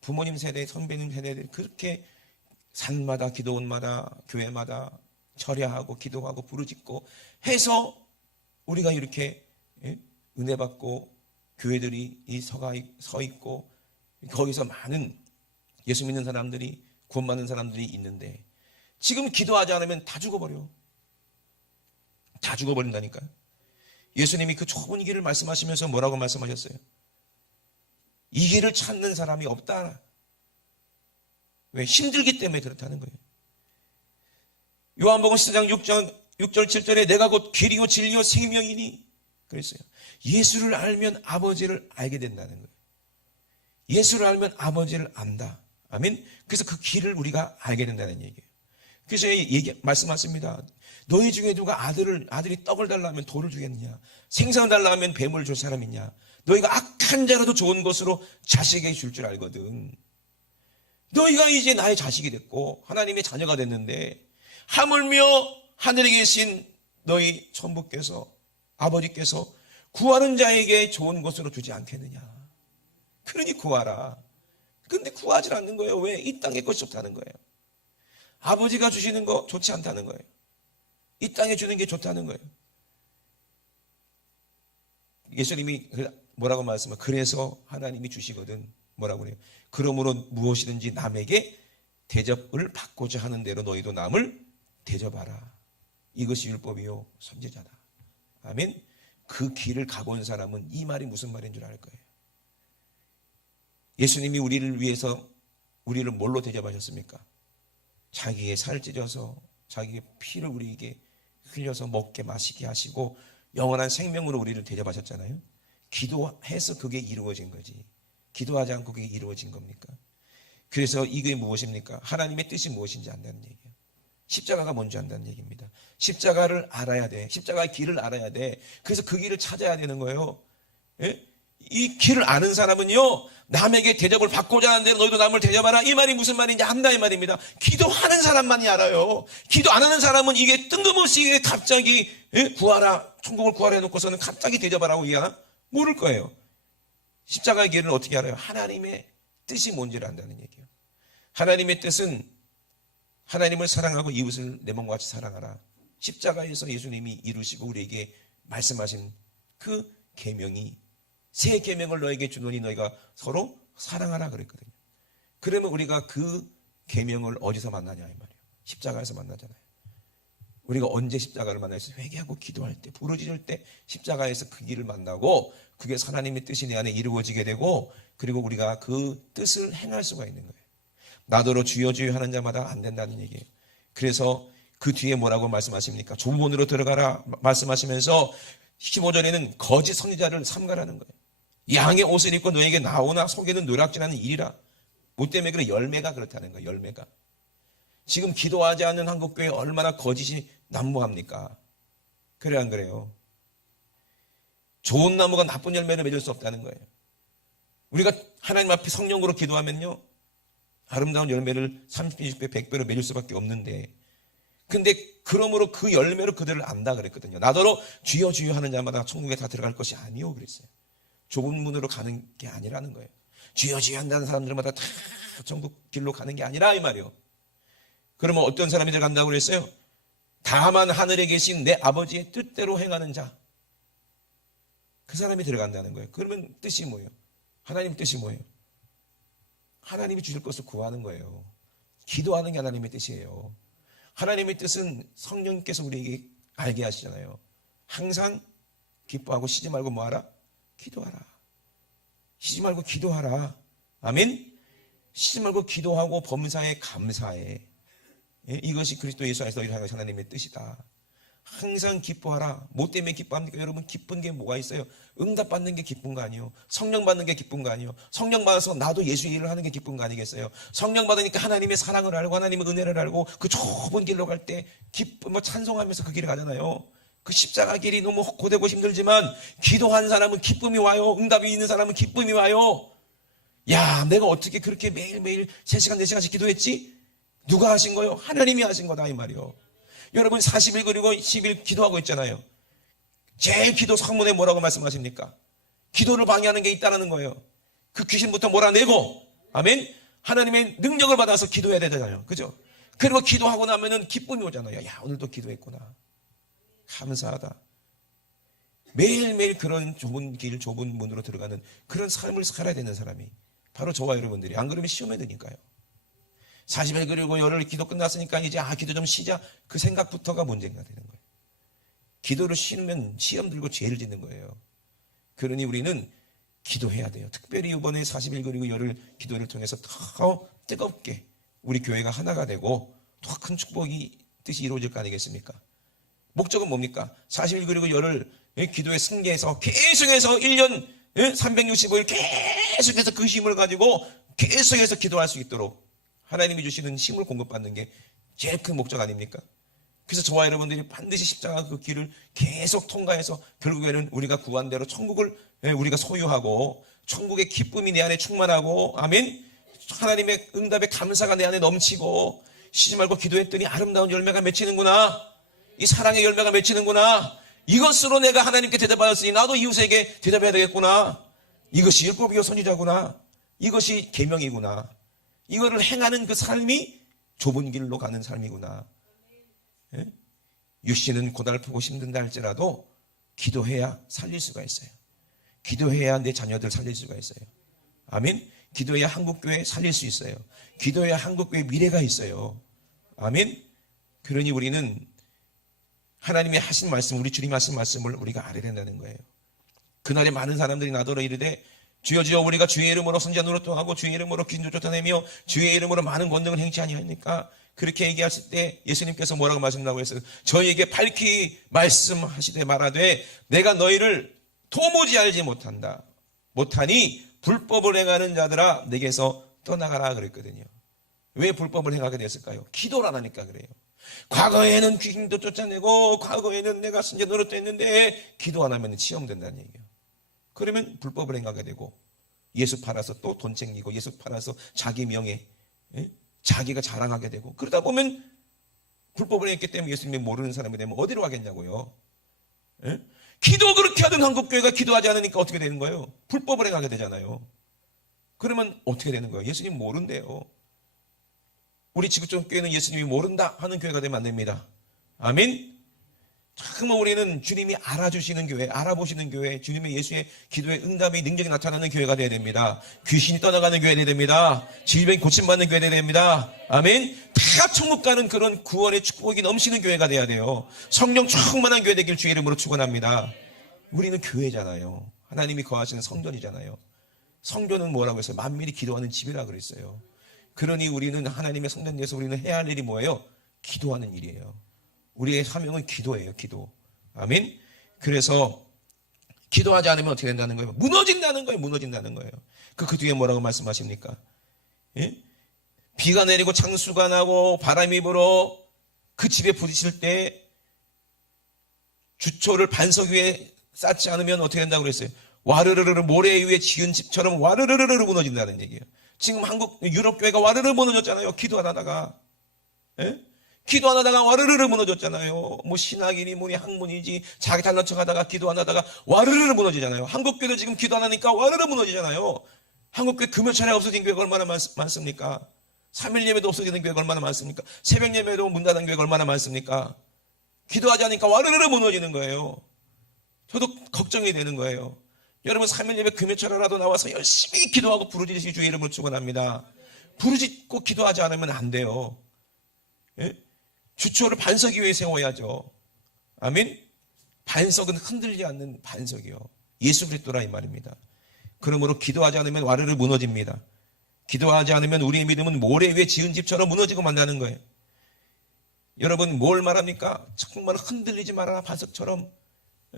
부모님 세대, 선배님 세대들 그렇게 산마다 기도원마다 교회마다 철야하고 기도하고 부르짖고 해서 우리가 이렇게 은혜 받고 교회들이 서 있고 거기서 많은 예수 믿는 사람들이 구원받는 사람들이 있는데 지금 기도하지 않으면 다 죽어버려. 다 죽어버린다니까요. 예수님이 그 좁은 길을 말씀하시면서 뭐라고 말씀하셨어요? 이 길을 찾는 사람이 없다. 왜? 힘들기 때문에 그렇다는 거예요. 요한복음 14장 6절 7절에 내가 곧 길이요 진리요 생명이니 그랬어요. 예수를 알면 아버지를 알게 된다는 거예요. 예수를 알면 아버지를 안다. 아멘. 그래서 그 길을 우리가 알게 된다는 얘기예요. 그래서 말씀하십니다. 너희 중에 누가 아들이 떡을 달라 하면 돌을 주겠느냐? 생선을 달라 하면 뱀을 줄 사람 있냐? 너희가 악한 자라도 좋은 것으로 자식에게 줄 줄 알거든. 너희가 이제 나의 자식이 됐고 하나님의 자녀가 됐는데 하물며 하늘에 계신 너희 천부께서 아버지께서 구하는 자에게 좋은 것으로 주지 않겠느냐? 그러니 구하라. 근데 구하지 않는 거예요. 왜? 이 땅에 것이 좋다는 거예요. 아버지가 주시는 거 좋지 않다는 거예요. 이 땅에 주는 게 좋다는 거예요. 예수님이 뭐라고 말씀하세요? 그래서 하나님이 주시거든. 뭐라고 그래요? 그러므로 무엇이든지 남에게 대접을 받고자 하는 대로 너희도 남을 대접하라. 이것이 율법이요 선지자다. 아멘. 그 길을 가고 온 사람은 이 말이 무슨 말인 줄 알 거예요. 예수님이 우리를 위해서 우리를 뭘로 대접하셨습니까? 자기의 살을 찢어서 자기의 피를 우리에게 흘려서 먹게 마시게 하시고 영원한 생명으로 우리를 대접하셨잖아요. 기도해서 그게 이루어진 거지. 기도하지 않고 그게 이루어진 겁니까? 그래서 이게 무엇입니까? 하나님의 뜻이 무엇인지 안다는 얘기예요. 십자가가 뭔지 안다는 얘기입니다. 십자가를 알아야 돼. 십자가의 길을 알아야 돼. 그래서 그 길을 찾아야 되는 거예요. 예? 이 길을 아는 사람은요, 남에게 대접을 받고자 하는 대로 너희도 남을 대접하라. 이 말이 무슨 말인지 안다 이 말입니다. 기도하는 사람만이 알아요. 기도 안 하는 사람은 이게 뜬금없이 갑자기 구하라, 천국을 구하라 해놓고서는 갑자기 대접하라고 이해하나? 모를 거예요. 십자가의 길을 어떻게 알아요? 하나님의 뜻이 뭔지를 안다는 얘기예요. 하나님의 뜻은 하나님을 사랑하고 이웃을 내 몸과 같이 사랑하라. 십자가에서 예수님이 이루시고 우리에게 말씀하신 그 계명이 새 계명을 너에게 주노니 너희가 서로 사랑하라 그랬거든요. 그러면 우리가 그 계명을 어디서 만나냐 이 말이에요. 십자가에서 만나잖아요. 우리가 언제 십자가를 만나서 회개하고 기도할 때, 부르짖을 때 십자가에서 그 길을 만나고 그게 하나님의 뜻이 내 안에 이루어지게 되고 그리고 우리가 그 뜻을 행할 수가 있는 거예요. 나더러 주여 주여 하는 자마다 안 된다는 얘기예요. 그래서 그 뒤에 뭐라고 말씀하십니까? 좁은 문으로 들어가라 말씀하시면서 15절에는 거짓 선지자를 삼가라는 거예요. 양의 옷을 입고 너에게 나오나 속에는 노략질하는 일이라. 뭐 때문에 그래? 열매가 그렇다는 거예요. 열매가. 지금 기도하지 않는 한국교회 얼마나 거짓이 난무합니까? 그래 안 그래요? 좋은 나무가 나쁜 열매를 맺을 수 없다는 거예요. 우리가 하나님 앞에 성령으로 기도하면요, 아름다운 열매를 30배, 60배, 100배로 맺을 수밖에 없는데, 근데 그러므로 그 열매로 그들을 안다 그랬거든요. 나더러 주여 주여 하는 자마다 천국에 다 들어갈 것이 아니오 그랬어요. 좁은 문으로 가는 게 아니라는 거예요. 주여 주여 한다는 사람들마다 다 천국 길로 가는 게 아니라 이 말이요. 그러면 어떤 사람이 들어간다고 그랬어요? 다만 하늘에 계신 내 아버지의 뜻대로 행하는 자. 그 사람이 들어간다는 거예요. 그러면 뜻이 뭐예요? 하나님 뜻이 뭐예요? 하나님이 주실 것을 구하는 거예요. 기도하는 게 하나님의 뜻이에요. 하나님의 뜻은 성령께서 우리에게 알게 하시잖아요. 항상 기뻐하고 쉬지 말고 뭐하라? 기도하라. 쉬지 말고 기도하라. 아멘? 쉬지 말고 기도하고 범사에 감사해. 예? 이것이 그리스도 예수 안에서 너희를 향한 하나님의 뜻이다. 항상 기뻐하라. 뭐 때문에 기뻐합니까? 여러분, 기쁜 게 뭐가 있어요? 응답 받는 게 기쁜 거 아니에요? 성령 받는 게 기쁜 거 아니에요? 성령 받아서 나도 예수의 일을 하는 게 기쁜 거 아니겠어요? 성령 받으니까 하나님의 사랑을 알고 하나님의 은혜를 알고 그 좁은 길로 갈 때 기쁨, 찬송하면서 그 길을 가잖아요. 그 십자가 길이 너무 고되고 힘들지만 기도한 사람은 기쁨이 와요. 응답이 있는 사람은 기쁨이 와요. 야, 내가 어떻게 그렇게 매일매일 3시간 4시간씩 기도했지? 누가 하신 거요? 하나님이 하신 거다 이 말이요. 여러분 40일 그리고 10일 기도하고 있잖아요. 제일 기도 성문에 뭐라고 말씀하십니까? 기도를 방해하는 게 있다는 거예요. 그 귀신부터 몰아내고, 아멘? 하나님의 능력을 받아서 기도해야 되잖아요. 그죠? 그리고 기도하고 나면은 기쁨이 오잖아요. 야, 오늘도 기도했구나. 감사하다. 매일매일 그런 좁은 길, 좁은 문으로 들어가는 그런 삶을 살아야 되는 사람이 바로 저와 여러분들이. 안 그러면 시험에 드니까요. 40일 그리고 열흘 기도 끝났으니까 이제 기도 좀 쉬자. 그 생각부터가 문제가 되는 거예요. 기도를 쉬면 시험 들고 죄를 짓는 거예요. 그러니 우리는 기도해야 돼요. 특별히 이번에 40일 그리고 열흘 기도를 통해서 더 뜨겁게 우리 교회가 하나가 되고 더 큰 축복이 뜻이 이루어질 거 아니겠습니까? 목적은 뭡니까? 40일 그리고 열흘 기도의 승계에서 계속해서 1년 365일 계속해서 그 힘을 가지고 계속해서 기도할 수 있도록 하나님이 주시는 힘을 공급받는 게 제일 큰 목적 아닙니까? 그래서 저와 여러분들이 반드시 십자가 그 길을 계속 통과해서 결국에는 우리가 구한 대로 천국을 우리가 소유하고 천국의 기쁨이 내 안에 충만하고, 아멘? 하나님의 응답의 감사가 내 안에 넘치고 쉬지 말고 기도했더니 아름다운 열매가 맺히는구나. 이 사랑의 열매가 맺히는구나. 이것으로 내가 하나님께 대답하였으니 나도 이웃에게 대답해야 되겠구나. 이것이 율법이요 선지자구나. 이것이 계명이구나. 이거를 행하는 그 삶이 좁은 길로 가는 삶이구나. 예? 육신은 고달프고 힘든다 할지라도 기도해야 살릴 수가 있어요. 기도해야 내 자녀들 살릴 수가 있어요. 아멘. 기도해야 한국교회 살릴 수 있어요. 기도해야 한국교회 미래가 있어요. 아멘. 그러니 우리는 하나님이 하신 말씀, 우리 주님이 하신 말씀을 우리가 알아야 된다는 거예요. 그날에 많은 사람들이 나더러 이르되 주여 주여 우리가 주의 이름으로 선지자 노릇하고 주의 이름으로 귀신도 쫓아내며 주의 이름으로 많은 권능을 행치 아니하니까. 그렇게 얘기하실 때 예수님께서 뭐라고 말씀하고 했어요? 저희에게 밝히 말씀하시되 말하되 내가 너희를 도무지 알지 못하니 불법을 행하는 자들아 내게서 떠나가라 그랬거든요. 왜 불법을 행하게 됐을까요? 기도를 안 하니까 그래요. 과거에는 귀신도 쫓아내고 과거에는 내가 선지자 노릇도 했는데 기도 안 하면 치욕된다는 얘기예요. 그러면 불법을 행하게 되고 예수 팔아서 또 돈 챙기고 예수 팔아서 자기 명예, 자기가 자랑하게 되고 그러다 보면 불법을 했기 때문에 예수님이 모르는 사람이 되면 어디로 가겠냐고요. 기도 그렇게 하던 한국교회가 기도하지 않으니까 어떻게 되는 거예요? 불법을 행하게 되잖아요. 그러면 어떻게 되는 거예요? 예수님 모른대요. 우리 지구촌 교회는 예수님이 모른다 하는 교회가 되면 안 됩니다. 아멘. 정말 우리는 주님이 알아주시는 교회, 알아보시는 교회, 주님의 예수의 기도의 응답이 능력이 나타나는 교회가 되어야 됩니다. 귀신이 떠나가는 교회가 되어야 됩니다. 질병이 고침받는 교회가 되어야 됩니다. 아멘. 다 천국 가는 그런 구원의 축복이 넘치는 교회가 되어야 돼요. 성령 충만한 교회 되길 주의 이름으로 축원합니다. 우리는 교회잖아요. 하나님이 거하시는 성전이잖아요. 성전은 뭐라고 했어요? 만민이 기도하는 집이라 그랬어요. 그러니 우리는 하나님의 성전에서 우리는 해야 할 일이 뭐예요? 기도하는 일이에요. 우리의 사명은 기도예요. 기도. 아멘. 그래서 기도하지 않으면 어떻게 된다는 거예요? 무너진다는 거예요. 무너진다는 거예요. 그 뒤에 뭐라고 말씀하십니까? 예? 비가 내리고 창수가 나고 바람이 불어 그 집에 부딪힐 때 주초를 반석 위에 쌓지 않으면 어떻게 된다고 그랬어요? 와르르르 모래 위에 지은 집처럼 와르르르르 무너진다는 얘기예요. 지금 유럽 교회가 와르르 무너졌잖아요. 기도 안 하다가. 예? 기도 안 하다가 와르르르 무너졌잖아요. 뭐 신학이니 뭐니 학문이지 자기 잘난 척하다가 기도 안 하다가 와르르르 무너지잖아요. 한국교회도 지금 기도 안 하니까 와르르 무너지잖아요. 한국교회 금요 차례가 없어진 교회가 얼마나 많습니까? 3일 예배도 없어지는 교회가 얼마나 많습니까? 새벽 예배도 문 닫은 교회가 얼마나 많습니까? 기도하지 않으니까 와르르르 무너지는 거예요. 저도 걱정이 되는 거예요. 여러분 3일 예배 금요철이라도 나와서 열심히 기도하고 부르짖으시 주의 이름을 축원합니다. 부르짖고 기도하지 않으면 안 돼요. 예? 주초를 반석 위에 세워야죠. 아멘. 반석은 흔들리지 않는 반석이요. 예수 그리스도라 이 말입니다. 그러므로 기도하지 않으면 와르르 무너집니다. 기도하지 않으면 우리의 믿음은 모래 위에 지은 집처럼 무너지고 만다는 거예요. 여러분 뭘 말합니까? 정말 흔들리지 말아라. 반석처럼.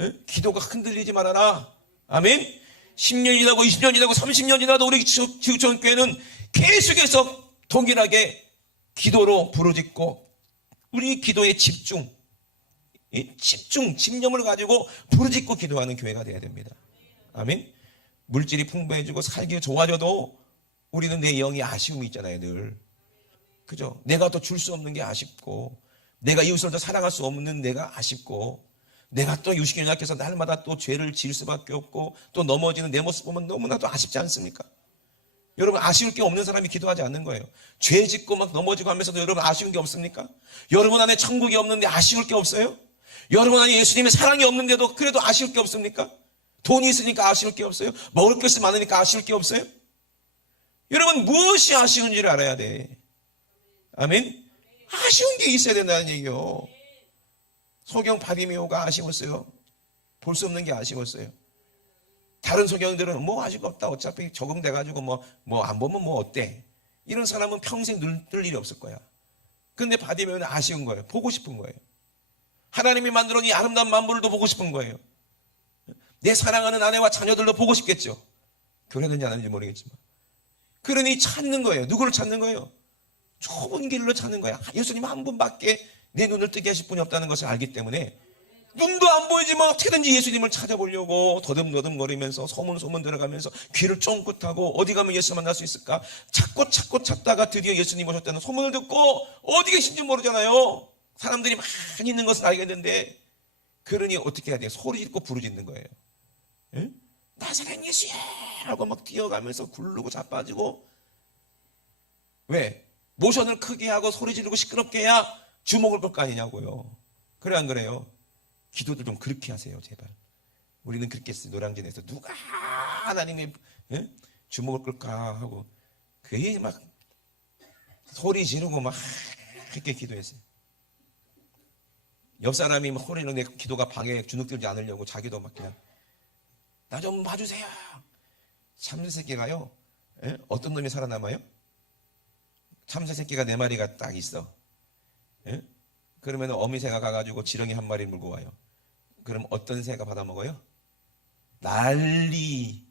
에? 기도가 흔들리지 말아라. 아멘. 10년이 지나고 20년이 지나고 30년이 지나도 우리 지구촌교회는 계속해서 동일하게 기도로 부르짖고 우리 기도에 집중점을 가지고 부르짖고 기도하는 교회가 되어야 됩니다. 아멘. 물질이 풍부해지고 살기 좋아져도 우리는 내 영이 아쉬움이 있잖아요, 늘. 그죠? 내가 또 줄 수 없는 게 아쉽고, 내가 이웃을 더 사랑할 수 없는 내가 아쉽고, 내가 또 유식이 연약해서 날마다 또 죄를 지을 수밖에 없고, 또 넘어지는 내 모습 보면 너무나도 아쉽지 않습니까? 여러분, 아쉬울 게 없는 사람이 기도하지 않는 거예요. 죄 짓고 막 넘어지고 하면서도 여러분 아쉬운 게 없습니까? 여러분 안에 천국이 없는데 아쉬울 게 없어요? 여러분 안에 예수님의 사랑이 없는데도 그래도 아쉬울 게 없습니까? 돈이 있으니까 아쉬울 게 없어요? 먹을 것이 많으니까 아쉬울 게 없어요? 여러분 무엇이 아쉬운지를 알아야 돼. 아멘. 아쉬운 게 있어야 된다는 얘기요. 소경 바디메오가 아쉬웠어요. 볼 수 없는 게 아쉬웠어요. 다른 소경들은 뭐 아쉬울 거 없다. 어차피 적응돼가지고 뭐 안 보면 뭐 어때? 이런 사람은 평생 늘 일이 없을 거야. 근데 바디메오는 아쉬운 거예요. 보고 싶은 거예요. 하나님이 만들어준 이 아름다운 만물도 보고 싶은 거예요. 내 사랑하는 아내와 자녀들도 보고 싶겠죠. 교회는지 안 하는지 모르겠지만. 그러니 찾는 거예요. 누구를 찾는 거예요? 좁은 길로 찾는 거야. 예수님 한 분밖에 내 눈을 뜨게 하실 분이 없다는 것을 알기 때문에 눈도 안 보이지만 어떻게든지 예수님을 찾아보려고 더듬더듬거리면서 소문 들어가면서 귀를 쫑긋하고 어디 가면 예수 만날 수 있을까? 찾고 찾다가 드디어 예수님 오셨다는 소문을 듣고 어디 계신지 모르잖아요. 사람들이 많이 있는 것을 알겠는데 그러니 어떻게 해야 돼요? 소리 짓고 부르짖는 거예요. 에? 나사렛 예수야 하고 막 뛰어가면서 굴르고 자빠지고. 왜? 모션을 크게 하고 소리 지르고 시끄럽게 해야 주목을 끌 거 아니냐고요. 그래 안 그래요? 기도도 좀 그렇게 하세요 제발. 우리는 그렇게 했어요. 노량진에서 누가 하나님의 주목을 끌까 하고 그게 막 소리 지르고 막 그렇게 기도했어요. 옆 사람이 막 소리는 내 기도가 방에 주눅들지 않으려고 자기도 막 그냥 나 좀 봐주세요. 참새 새끼가요. 어떤 놈이 살아남아요? 참새 새끼가 4마리가 딱 있어. 그러면 어미새가 가가지고 지렁이 1마리 물고 와요. 그럼 어떤 새가 받아먹어요? 난리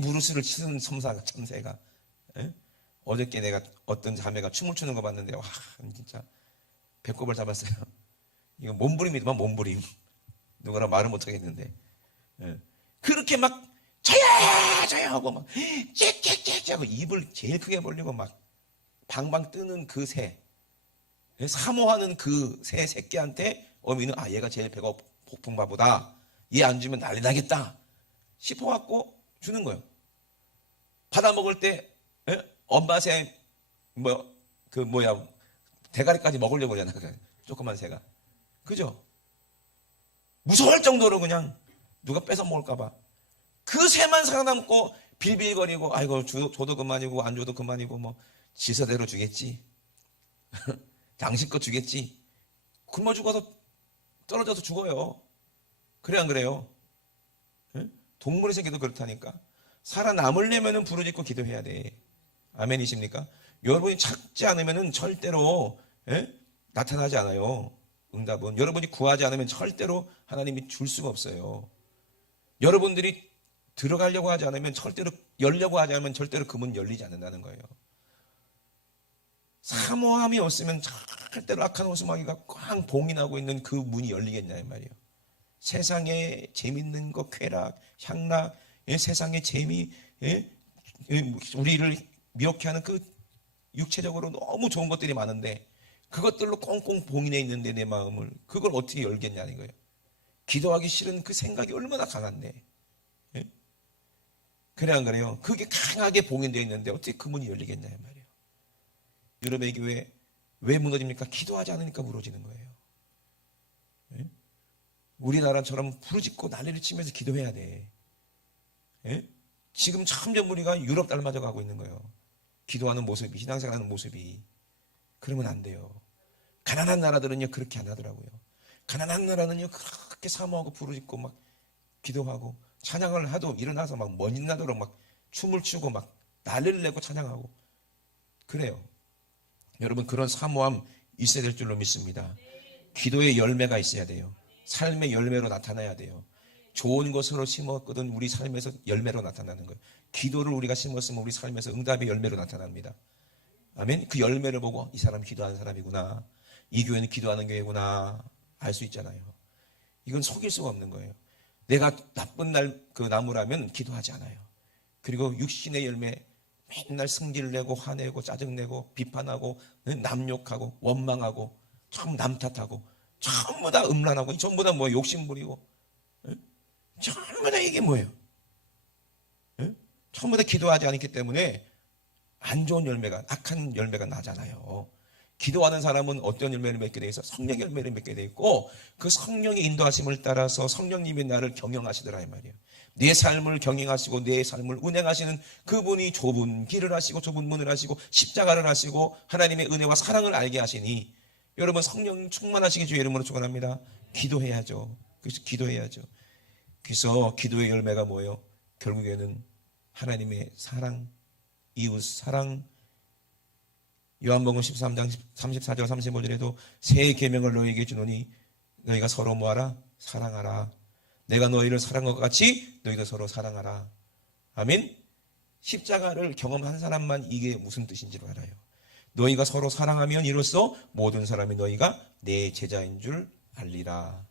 부르스를 치는 참새가. 어저께 내가 어떤 자매가 춤을 추는 거 봤는데 와 진짜 배꼽을 잡았어요. 이거 몸부림이더만 몸부림. 누구라 말을 못하겠는데 그렇게 막 저야 하고 막 짹짹짹 하고 입을 제일 크게 벌리고 막 방방 뜨는 그 새, 사모하는 그 새 새끼한테 어미는 얘가 제일 배가 고픈가 보다. 얘 안 주면 난리 나겠다 싶어갖고 주는 거예요. 받아먹을 때 엄마 새 대가리까지 먹으려고 그러잖아. 조그만 새가. 그죠? 무서울 정도로 그냥 누가 뺏어 먹을까봐. 그 새만 살아남고 빌빌거리고 아이고 줘도 그만이고 안 줘도 그만이고 뭐 지서대로 주겠지. 당신껏 주겠지. 굶어 죽어서 떨어져서 죽어요. 그래 안 그래요? 동물의 세계도 그렇다니까. 살아남으려면 부르짖고 기도해야 돼. 아멘이십니까? 여러분이 찾지 않으면 절대로 나타나지 않아요. 응답은 여러분이 구하지 않으면 절대로 하나님이 줄 수가 없어요. 여러분들이 들어가려고 하지 않으면 절대로 열려고 하지 않으면 절대로 그 문 열리지 않는다는 거예요. 사모함이 없으면 절대로 악한 호수마귀가 꽝 봉인하고 있는 그 문이 열리겠냐 이 말이에요. 세상에 재밌는 거 쾌락, 향락, 세상의 재미, 우리를 미혹해 하는 그 육체적으로 너무 좋은 것들이 많은데 그것들로 꽁꽁 봉인해 있는데 내 마음을 그걸 어떻게 열겠냐는 거예요. 기도하기 싫은 그 생각이 얼마나 강한데. 그래 안 그래요? 그게 강하게 봉인되어 있는데 어떻게 그 문이 열리겠냐 말이에요. 여러분의 교회 왜 무너집니까? 기도하지 않으니까 무너지는 거예요. 예? 우리나라처럼 부르짖고 난리를 치면서 기도해야 돼. 예? 지금 점점 우리가 유럽 닮아져 가고 있는 거예요. 기도하는 모습이, 신앙생활하는 모습이. 그러면 안 돼요. 가난한 나라들은요 그렇게 안 하더라고요. 가난한 나라는요 그렇게 사모하고 부르짖고 막 기도하고 찬양을 하도 일어나서 막 먼지 나도록 막 춤을 추고 막 난리를 내고 찬양하고 그래요. 여러분 그런 사모함 있어야 될 줄로 믿습니다. 기도의 열매가 있어야 돼요. 삶의 열매로 나타나야 돼요. 좋은 것으로 심었거든 우리 삶에서 열매로 나타나는 거예요. 기도를 우리가 심었으면 우리 삶에서 응답의 열매로 나타납니다. 아멘. 그 열매를 보고 이 사람 기도하는 사람이구나, 이 교회는 기도하는 교회구나 알 수 있잖아요. 이건 속일 수가 없는 거예요. 내가 나쁜 그 나무라면 기도하지 않아요. 그리고 육신의 열매 맨날 승질 내고 화내고 짜증내고 비판하고 남욕하고 원망하고 참 남 탓하고 전부 다 음란하고 전부 다 뭐 욕심부리고 전부 다 이게 뭐예요? 전부 다 기도하지 않기 때문에 안 좋은 열매가, 악한 열매가 나잖아요. 기도하는 사람은 어떤 열매를 맺게 돼 있어? 성령 열매를 맺게 돼 있고 그 성령의 인도하심을 따라서 성령님이 나를 경영하시더라 이 말이에요. 내 삶을 경영하시고 내 삶을 운행하시는 그분이 좁은 길을 하시고 좁은 문을 하시고 십자가를 하시고 하나님의 은혜와 사랑을 알게 하시니 여러분 성령 충만하시기 주의 이름으로 축원합니다. 기도해야죠. 그래서 기도해야죠. 그래서 기도의 열매가 뭐예요? 결국에는 하나님의 사랑, 이웃 사랑. 요한복음 13장 34절 35절에도 새 계명을 너희에게 주노니 너희가 서로 뭐하라? 사랑하라. 내가 너희를 사랑한 것 같이 너희도 서로 사랑하라. 아멘. 십자가를 경험한 사람만 이게 무슨 뜻인지를 알아요. 너희가 서로 사랑하면 이로써 모든 사람이 너희가 내 제자인 줄 알리라.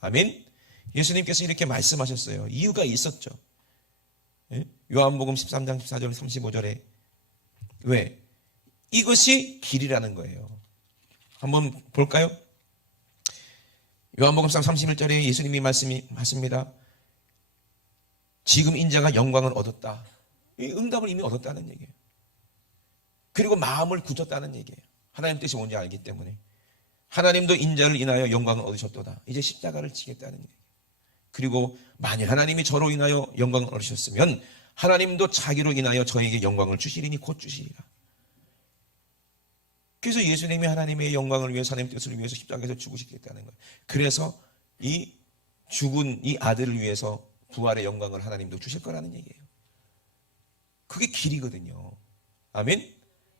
아멘. 예수님께서 이렇게 말씀하셨어요. 이유가 있었죠. 요한복음 13장 14절 35절에 왜? 이것이 길이라는 거예요. 한번 볼까요? 요한복음 31절에 예수님이 말씀하십니다. 지금 인자가 영광을 얻었다. 이 응답을 이미 얻었다는 얘기예요. 그리고 마음을 굳혔다는 얘기예요. 하나님 뜻이 뭔지 알기 때문에. 하나님도 인자를 인하여 영광을 얻으셨도다. 이제 십자가를 지겠다는 얘기예요. 그리고 만일 하나님이 저로 인하여 영광을 얻으셨으면 하나님도 자기로 인하여 저에게 영광을 주시리니 곧 주시리라. 그래서 예수님이 하나님의 영광을 위해서 하나님의 뜻을 위해서 십자가에서 죽으시겠다는 거예요. 그래서 이 죽은 이 아들을 위해서 부활의 영광을 하나님도 주실 거라는 얘기예요. 그게 길이거든요. 아멘?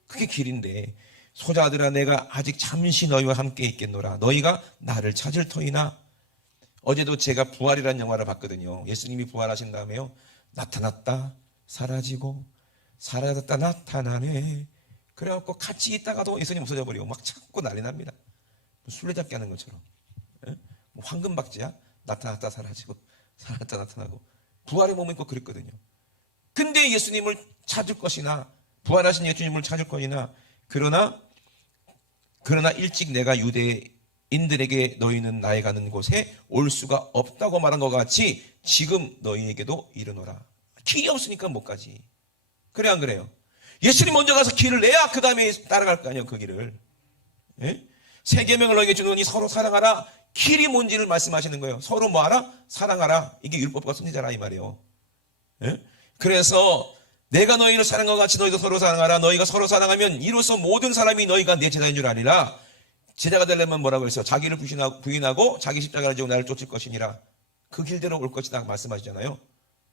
그게 길인데 소자들아 내가 아직 잠시 너희와 함께 있겠노라. 너희가 나를 찾을 터이나. 어제도 제가 부활이라는 영화를 봤거든요. 예수님이 부활하신 다음에요. 나타났다 사라지고 사라졌다 나타나네. 그래갖고 같이 있다가도 예수님 없어져 버리고 막 찾고 난리 납니다. 술래잡기 하는 것처럼. 뭐 황금박쥐야? 나타났다 사라지고 사라졌다 나타나고. 부활의 몸은 꼭 그랬거든요. 근데 예수님을 찾을 것이나 부활하신 예수님을 찾을 것이나 그러나 일찍 내가 유대인들에게 너희는 나의 가는 곳에 올 수가 없다고 말한 것 같이 지금 너희에게도 이르노라. 길이 없으니까 못 가지. 그래 안 그래요? 예수님 먼저 가서 길을 내야 그 다음에 따라갈 거 아니에요. 그 길을. 예? 새 계명을 너희에게 주노니 서로 사랑하라. 길이 뭔지를 말씀하시는 거예요. 서로 뭐하라? 사랑하라. 이게 율법과 선지자라 이 말이에요. 예? 그래서 내가 너희를 사랑한 것 같이 너희도 서로 사랑하라. 너희가 서로 사랑하면 이로써 모든 사람이 너희가 내 제자인 줄 아리라. 제자가 되려면 뭐라고 했어요? 자기를 부인하고 자기 십자가를 지고 나를 쫓을 것이니라. 그 길대로 올 것이다 말씀하시잖아요.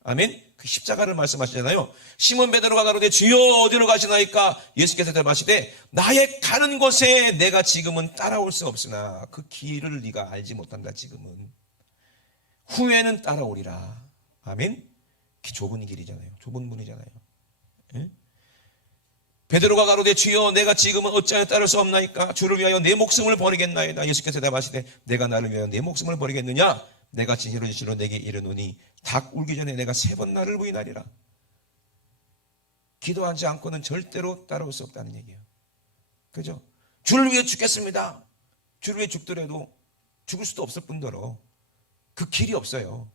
아멘. 그 십자가를 말씀하시잖아요. 시몬 베드로가 가로되 주여 어디로 가시나이까? 예수께서 대답하시되 나의 가는 곳에 내가 지금은 따라올 수 없으나 그 길을 네가 알지 못한다. 지금은 후에는 따라오리라. 아멘. 좁은 길이잖아요. 좁은 문이잖아요. 예? 베드로가 가로되 주여 내가 지금은 어찌하여 따를 수 없나이까? 주를 위하여 내 목숨을 버리겠나이다. 예수께서 대답하시되 내가 나를 위하여 내 목숨을 버리겠느냐? 내가 진실로 내게 이르노니 닭 울기 전에 내가 3번 나를 부인하리라. 기도하지 않고는 절대로 따라올 수 없다는 얘기예요. 그죠? 주를 위해 죽겠습니다. 주를 위해 죽더라도 죽을 수도 없을 뿐더러 그 길이 없어요.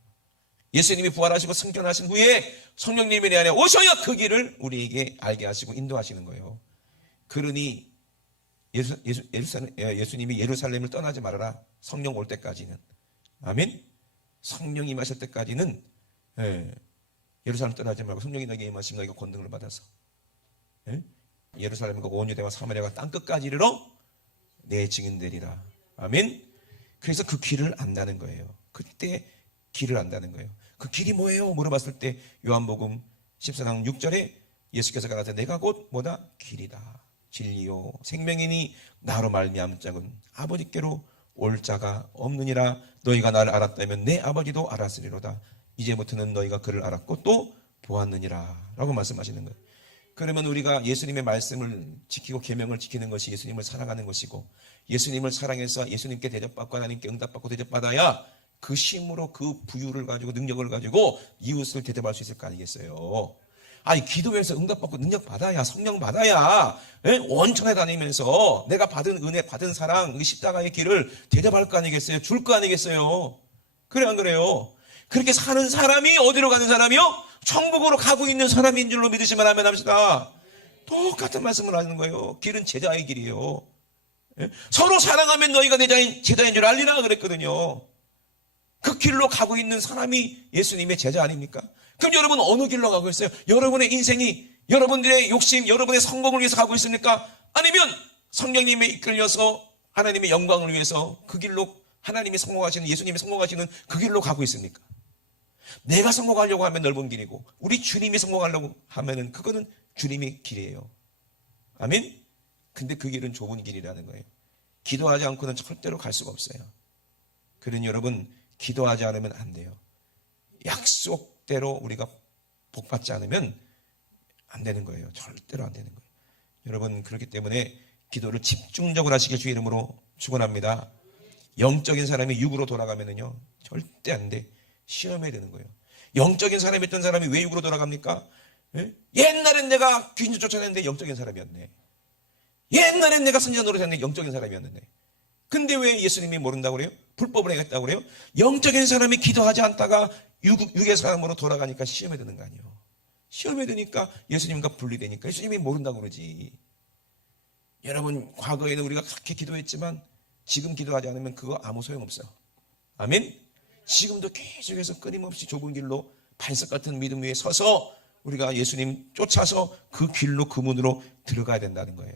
예수님이 부활하시고 승천하신 후에 성령님이 내 안에 오셔야 그 길을 우리에게 알게 하시고 인도하시는 거예요. 그러니 예수님이 예루살렘을 떠나지 말아라. 성령 올 때까지는. 아멘. 성령이 임하실 때까지는 예루살렘 떠나지 말고 성령이 너에게 임하시면 너희가 권능을 받아서 예루살렘과 온 유대와 사마리아가 땅끝까지 이르러 내 증인 되리라. 아멘. 그래서 그 길을 안다는 거예요. 그때 길을 안다는 거예요. 그 길이 뭐예요? 물어봤을 때 요한복음 14장 6절에 예수께서 가라사대 내가 곧 뭐다? 길이다. 진리요 생명이니 나로 말미암은 자는 아버지께로 올 자가 없느니라. 너희가 나를 알았다면 내 아버지도 알았으리로다. 이제부터는 너희가 그를 알았고 또 보았느니라 라고 말씀하시는 거예요. 그러면 우리가 예수님의 말씀을 지키고 계명을 지키는 것이 예수님을 사랑하는 것이고, 예수님을 사랑해서 예수님께 대접받고 하나님께 응답받고 대접받아야 그 힘으로 그 부유를 가지고 능력을 가지고 이웃을 대접할 수 있을 거 아니겠어요. 아니 기도해서 응답받고 능력 받아야, 성령 받아야 원천에 다니면서 내가 받은 은혜, 받은 사랑, 그 십자가의 길을 대접할 거 아니겠어요. 줄 거 아니겠어요. 그래 안 그래요? 그렇게 사는 사람이 어디로 가는 사람이요? 천국으로 가고 있는 사람인 줄로 믿으시면 하면 합시다. 똑같은 말씀을 하는 거예요. 길은 제자의 길이에요. 서로 사랑하면 너희가 내 제자인 줄 알리라 그랬거든요. 그 길로 가고 있는 사람이 예수님의 제자 아닙니까? 그럼 여러분 어느 길로 가고 있어요? 여러분의 인생이 여러분들의 욕심, 여러분의 성공을 위해서 가고 있습니까? 아니면 성령님에 이끌려서 하나님의 영광을 위해서 그 길로 하나님이 성공하시는, 예수님이 성공하시는 그 길로 가고 있습니까? 내가 성공하려고 하면 넓은 길이고 우리 주님이 성공하려고 하면은 그거는 주님의 길이에요. 아멘? 근데 그 길은 좁은 길이라는 거예요. 기도하지 않고는 절대로 갈 수가 없어요. 그러니 여러분 기도하지 않으면 안 돼요. 약속대로 우리가 복받지 않으면 안 되는 거예요. 절대로 안 되는 거예요. 여러분 그렇기 때문에 기도를 집중적으로 하시길 주의 이름으로 축원합니다. 영적인 사람이 육으로 돌아가면은요 절대 안 돼. 시험해야 되는 거예요. 영적인 사람이었던 사람이 왜 육으로 돌아갑니까? 옛날엔 내가 귀신 쫓아냈는데 영적인 사람이었네. 옛날엔 내가 선지자 노릇했는데 영적인 사람이었는데. 근데 왜 예수님이 모른다고 그래요? 불법을 행했다고 그래요? 영적인 사람이 기도하지 않다가 육의 사람으로 돌아가니까 시험에 드는 거 아니에요. 시험에 드니까 예수님과 분리되니까 예수님이 모른다고 그러지. 여러분 과거에는 우리가 그렇게 기도했지만 지금 기도하지 않으면 그거 아무 소용없어요. 아멘? 지금도 계속해서 끊임없이 좁은 길로 반석 같은 믿음 위에 서서 우리가 예수님 쫓아서 그 길로 그 문으로 들어가야 된다는 거예요.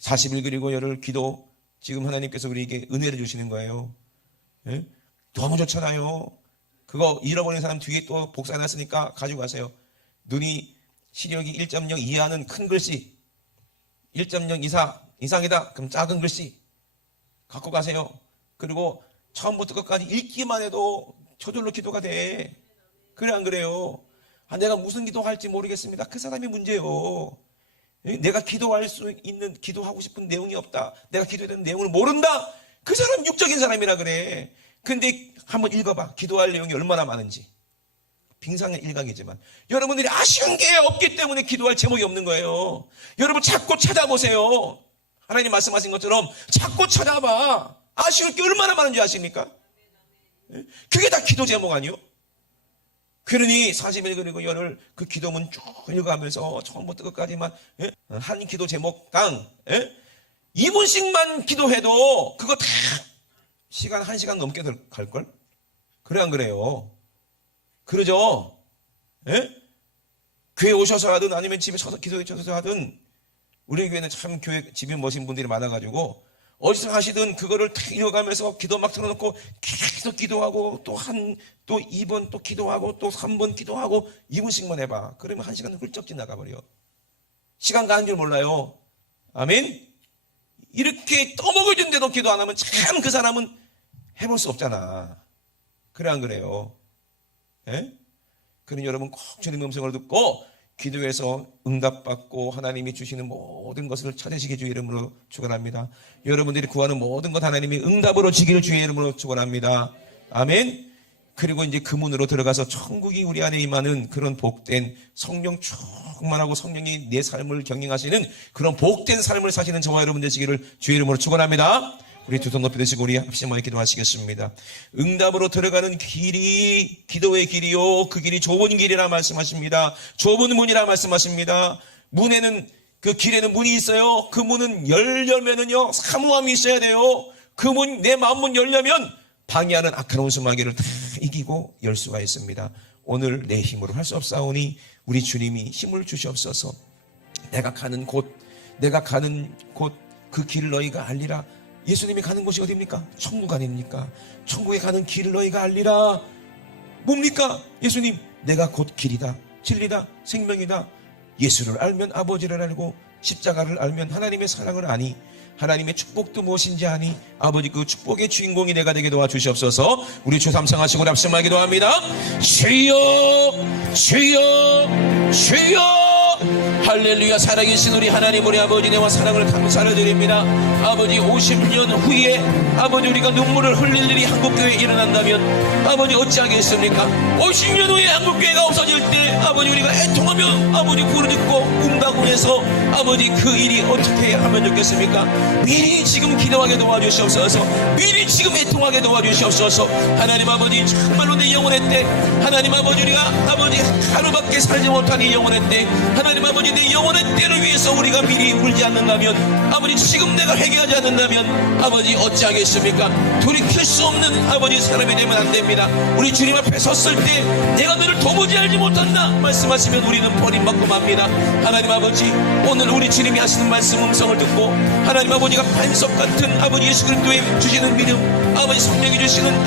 40일 그리고 열흘 기도 지금 하나님께서 우리에게 은혜를 주시는 거예요. 예? 너무 좋잖아요. 그거 잃어버린 사람 뒤에 또 복사해놨으니까 가지고 가세요. 눈이 시력이 1.0 이하는 큰 글씨, 1.0 이상이다 그럼 작은 글씨 갖고 가세요. 그리고 처음부터 끝까지 읽기만 해도 저절로 기도가 돼. 그래 안 그래요? 내가 무슨 기도할지 모르겠습니다. 그 사람이 문제예요. 내가 기도할 수 있는, 기도하고 싶은 내용이 없다. 내가 기도해야 되는 내용을 모른다. 그 사람 육적인 사람이라 그래. 근데 한번 읽어봐. 기도할 내용이 얼마나 많은지. 빙상의 일각이지만 여러분들이 아쉬운 게 없기 때문에 기도할 제목이 없는 거예요. 여러분 자꾸 찾아보세요. 하나님 말씀하신 것처럼 자꾸 찾아봐. 아쉬울 게 얼마나 많은지 아십니까? 그게 다 기도 제목 아니요? 그러니 40일 그리고 열흘 그 기도문 쭉 읽어가면서 처음부터 끝까지만 한 기도 제목당 2분씩만 기도해도 그거 다 시간 1시간 넘게 갈걸? 그래 안 그래요? 그러죠? 교회 오셔서 하든 아니면 집에 서서 기도에 쳐서 하든 우리 교회는 참 교회 집에 모신 분들이 많아가지고 어디서 하시든 그거를 탁 읽어가면서 기도 막 틀어놓고 계속 기도하고 또 2번 또 기도하고 또 3번 기도하고 2분씩만 해봐. 그러면 1시간 훌쩍 지나가버려. 시간 가는 줄 몰라요. 아멘? 이렇게 떠먹어준데도 기도 안 하면 참 그 사람은 해볼 수 없잖아. 그래 안 그래요? 그러니 여러분 꼭 주님의 음성을 듣고 기도해서 응답받고 하나님이 주시는 모든 것을 찾으시기 주의 이름으로 축원합니다. 여러분들이 구하는 모든 것 하나님이 응답으로 주기를 주의 이름으로 축원합니다. 아멘. 그리고 이제 그 문으로 들어가서 천국이 우리 안에 임하는 그런 복된 성령 충만하고 성령이 내 삶을 경영하시는 그런 복된 삶을 사시는 저와 여러분 되시기를 주의 이름으로 축원합니다. 우리 두 손 높이 드시고 우리 합심하여 기도하시겠습니다. 응답으로 들어가는 길이 기도의 길이요, 그 길이 좁은 길이라 말씀하십니다. 좁은 문이라 말씀하십니다. 문에는, 그 길에는 문이 있어요. 그 문은 열려면은요 사모함이 있어야 돼요. 그 문, 내 마음 문 열려면 방해하는 악한 원수 마귀를 다 이기고 열 수가 있습니다. 오늘 내 힘으로 할 수 없사오니 우리 주님이 힘을 주시옵소서. 내가 가는 곳 그 길을 너희가 알리라. 예수님이 가는 곳이 어디입니까? 천국 아닙니까? 천국에 가는 길을 너희가 알리라. 뭡니까? 예수님, 내가 곧 길이다, 진리다, 생명이다. 예수를 알면 아버지를 알고 십자가를 알면 하나님의 사랑을 아니, 하나님의 축복도 무엇인지 아니, 아버지 그 축복의 주인공이 내가 되게 도와주시옵소서. 우리 주 삼창하시고 합심하게 기도합니다. 주여, 주여, 주여. 할렐루야. 살아계신 우리 하나님, 우리 아버지, 내와 사랑을 감사를 드립니다. 아버지, 50년 후에 아버지 우리가 눈물을 흘릴 일이 한국교회에 일어난다면 아버지 어찌하겠습니까? 50년 후에 한국교회가 없어질 때 아버지 우리가 애통하며 아버지 부르짖고 운다군해서 아버지 그 일이 어떻게 하면 좋겠습니까? 미리 지금 기도하게 도와주시옵소서. 미리 지금 애통하게 도와주시옵소서. 하나님 아버지, 정말로 내 영혼의 때 하나님 아버지, 우리가 아버지 하루밖에 살지 못한 이 영혼의 때 하나님 아버지, 내 영혼의 때를 위해서 우리가 미리 울지 않는다면 아버지, 지금 내가 회개하지 않는다면 아버지 어찌하겠습니까? 돌이킬 수 없는 아버지 사람이 되면 안 됩니다. 우리 주님 앞에 섰을 때 내가 너를 도무지 알지 못한다 말씀하시면 우리는 버림받고 맙니다. 하나님 아버지, 오늘 우리 주님이 하시는 말씀 음성을 듣고 하나님 아버지가 반석 같은 아버지 예수 그리스도의 주시는 믿음, 아버지 성령이 주시는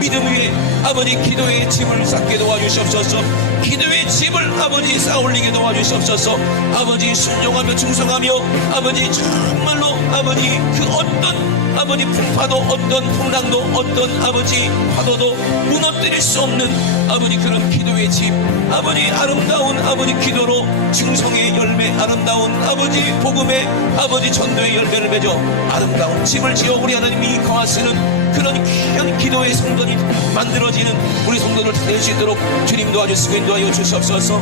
믿음 위에 아버지 기도의 집을 쌓게 도와주시옵소서. 기도의 집을 아버지 쌓아올리게 도와주시옵소서. 아버지 순종하며 충성하며 아버지 정말로 아버지 그 어떤 아버지 풍파도, 어떤 풍랑도, 어떤 아버지 파도도 무너뜨릴 수 없는 아버지 그런 기도의 집, 아버지 아름다운 아버지 기도로 충성의 열매, 아름다운 아버지 복음의 아버지 전도의 열매를 맺어 아름다운 집을 지어 우리 하나님이 거하시는 그런 귀한 기도의 성전이 만들어지는 우리 성도들 될 수 있도록 주님 도와주시고 인도하여 주시옵소서.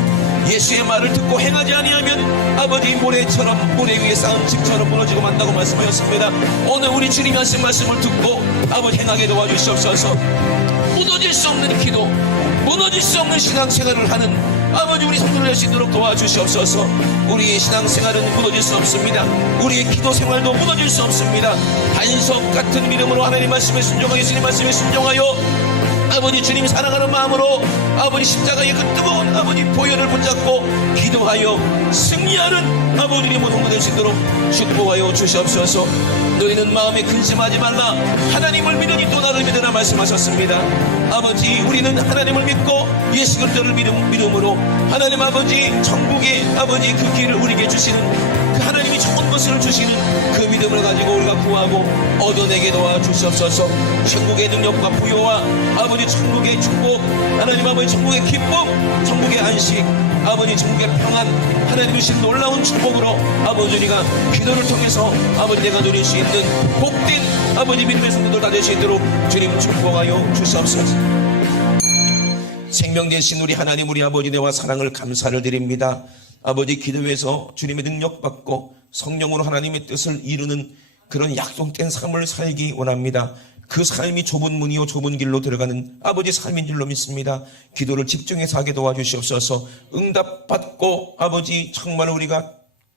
예수의 말을 듣고 행하지 아니하면 아버지 모래처럼, 모래 위에 쌓은 집처럼 무너지고 만다고 말씀하셨습니다. 오늘 우리 주님이 하신 말씀을 듣고 아버지 행하게 도와주시옵소서. 무너질 수 없는 기도, 무너질 수 없는 신앙생활을 하는 아버지 우리 성도들 될 수 있도록 도와주시옵소서. 우리의 신앙생활은 무너질 수 없습니다. 우리의 기도생활도 무너질 수 없습니다. 반석 같은 믿음으로 하나님 말씀에 순종하여, 예수님 말씀에 순종하여 아버지 주님 사랑하는 마음으로 아버지 십자가의 그 뜨거운 아버지 보혈을 붙잡고 기도하여 승리하는 아버지 우리 모든 될 수 있도록 축복하여 주시옵소서. 너희는 마음에 근심하지 말라. 하나님을 믿으니 또 나를 믿으라 말씀하셨습니다. 아버지, 우리는 하나님을 믿고 예수 그리스도를 믿음으로 하나님 아버지 천국의 아버지 그 길을 우리에게 주시는 그 하나님이 좋은 것을 주시는 그 믿음을 가지고 우리가 구하고 얻어내게 도와주시옵소서. 천국의 능력과 부요와 아버지 천국의 축복, 하나님 아버지 천국의 기쁨, 천국의 안식, 아버지 천국의 평안, 하나님이 주신 놀라운 축복으로 아버지 우리가 기도를 통해서 아버지 내가 누릴 수 있는 복된 아버지 믿음의 성도들 다 될 수 있도록 주님 축복하여 주시옵소서. 생명 되신 우리 하나님, 우리 아버지 내와 사랑을 감사를 드립니다. 아버지 기도에서 주님의 능력 받고 성령으로 하나님의 뜻을 이루는 그런 약속된 삶을 살기 원합니다. 그 삶이 좁은 문이요 좁은 길로 들어가는 아버지 삶인 줄로 믿습니다. 기도를 집중해서 하게 도와주시옵소서. 응답받고 아버지 정말 우리가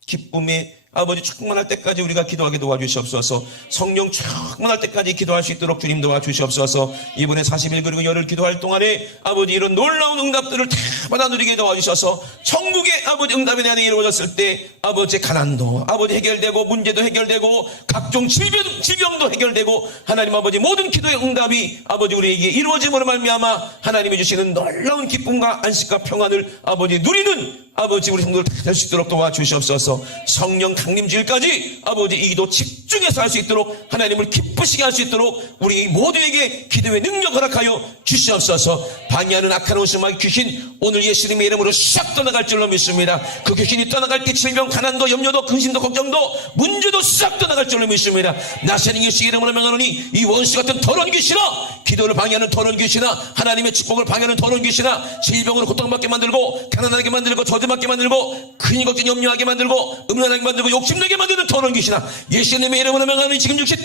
기쁨에 아버지 충만할 때까지 우리가 기도하게 도와주시옵소서. 성령 충만할 때까지 기도할 수 있도록 주님 도와주시옵소서. 이번에 40일 그리고 열흘 기도할 동안에 아버지 이런 놀라운 응답들을 다 받아 누리게 도와주셔서 천국의 아버지 응답이 내 안에 이루어졌을 때 아버지 가난도 아버지 해결되고 문제도 해결되고 각종 질병도 해결되고 하나님 아버지 모든 기도의 응답이 아버지 우리에게 이루어짐으로 말미암아 하나님이 주시는 놀라운 기쁨과 안식과 평안을 아버지 누리는 아버지 우리 성도들 다 될 수 있도록 도와주시옵소서. 성령 강림주일까지 아버지 이 기도 집중해서 할 수 있도록 하나님을 기쁘시게 할 수 있도록 우리 모두에게 기도의 능력 허락하여 주시옵소서. 방해하는 악한 원수마귀 귀신 오늘 예수님의 이름으로 싹 떠나갈 줄로 믿습니다. 그 귀신이 떠나갈 때 질병, 가난도, 염려도, 근심도, 걱정도, 문제도 싹 떠나갈 줄로 믿습니다. 나사는 예수 이름으로 명하노니 이 원수 같은 더러운 귀신아, 기도를 방해하는 더러운 귀신아, 하나님의 축복을 방해하는 더러운 귀신아, 질병으로 고통받게 만들고 가난하게 만들고 저주받게 만들고 근심 걱정 염려하게 만들고 음란하게 만들고 욕심내게 만드는 더러운 귀신아, 예수님의 이름으로 명하노니 지금 즉시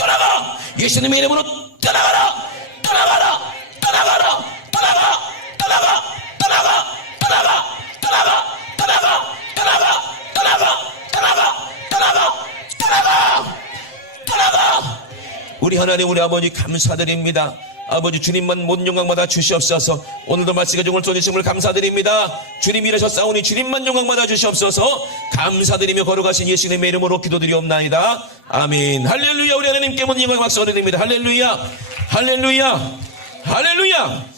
떠나가. 예수님의 이름으로 떠나가라. 떠나가라. 떠나가라. 떠나가. 떠나가. 떠나가. 떠나가. 떠나가. 떠나가. 떠나가. 떠나가. 떠나가. 떠나가. 떠나가. 떠나가. 우리 하나님 우리 아버지 감사드립니다. 아버지 주님만 모든 영광받아 주시옵소서. 오늘도 말씀과 종을 쏘내심을 감사드립니다. 주님 일하셨사오니 주님만 영광받아 주시옵소서. 감사드리며 걸어가신 예수님의 이름으로 기도드리옵나이다. 아멘. 할렐루야. 우리 하나님께 모든 영광 박수 드립니다. 할렐루야. 할렐루야. 할렐루야.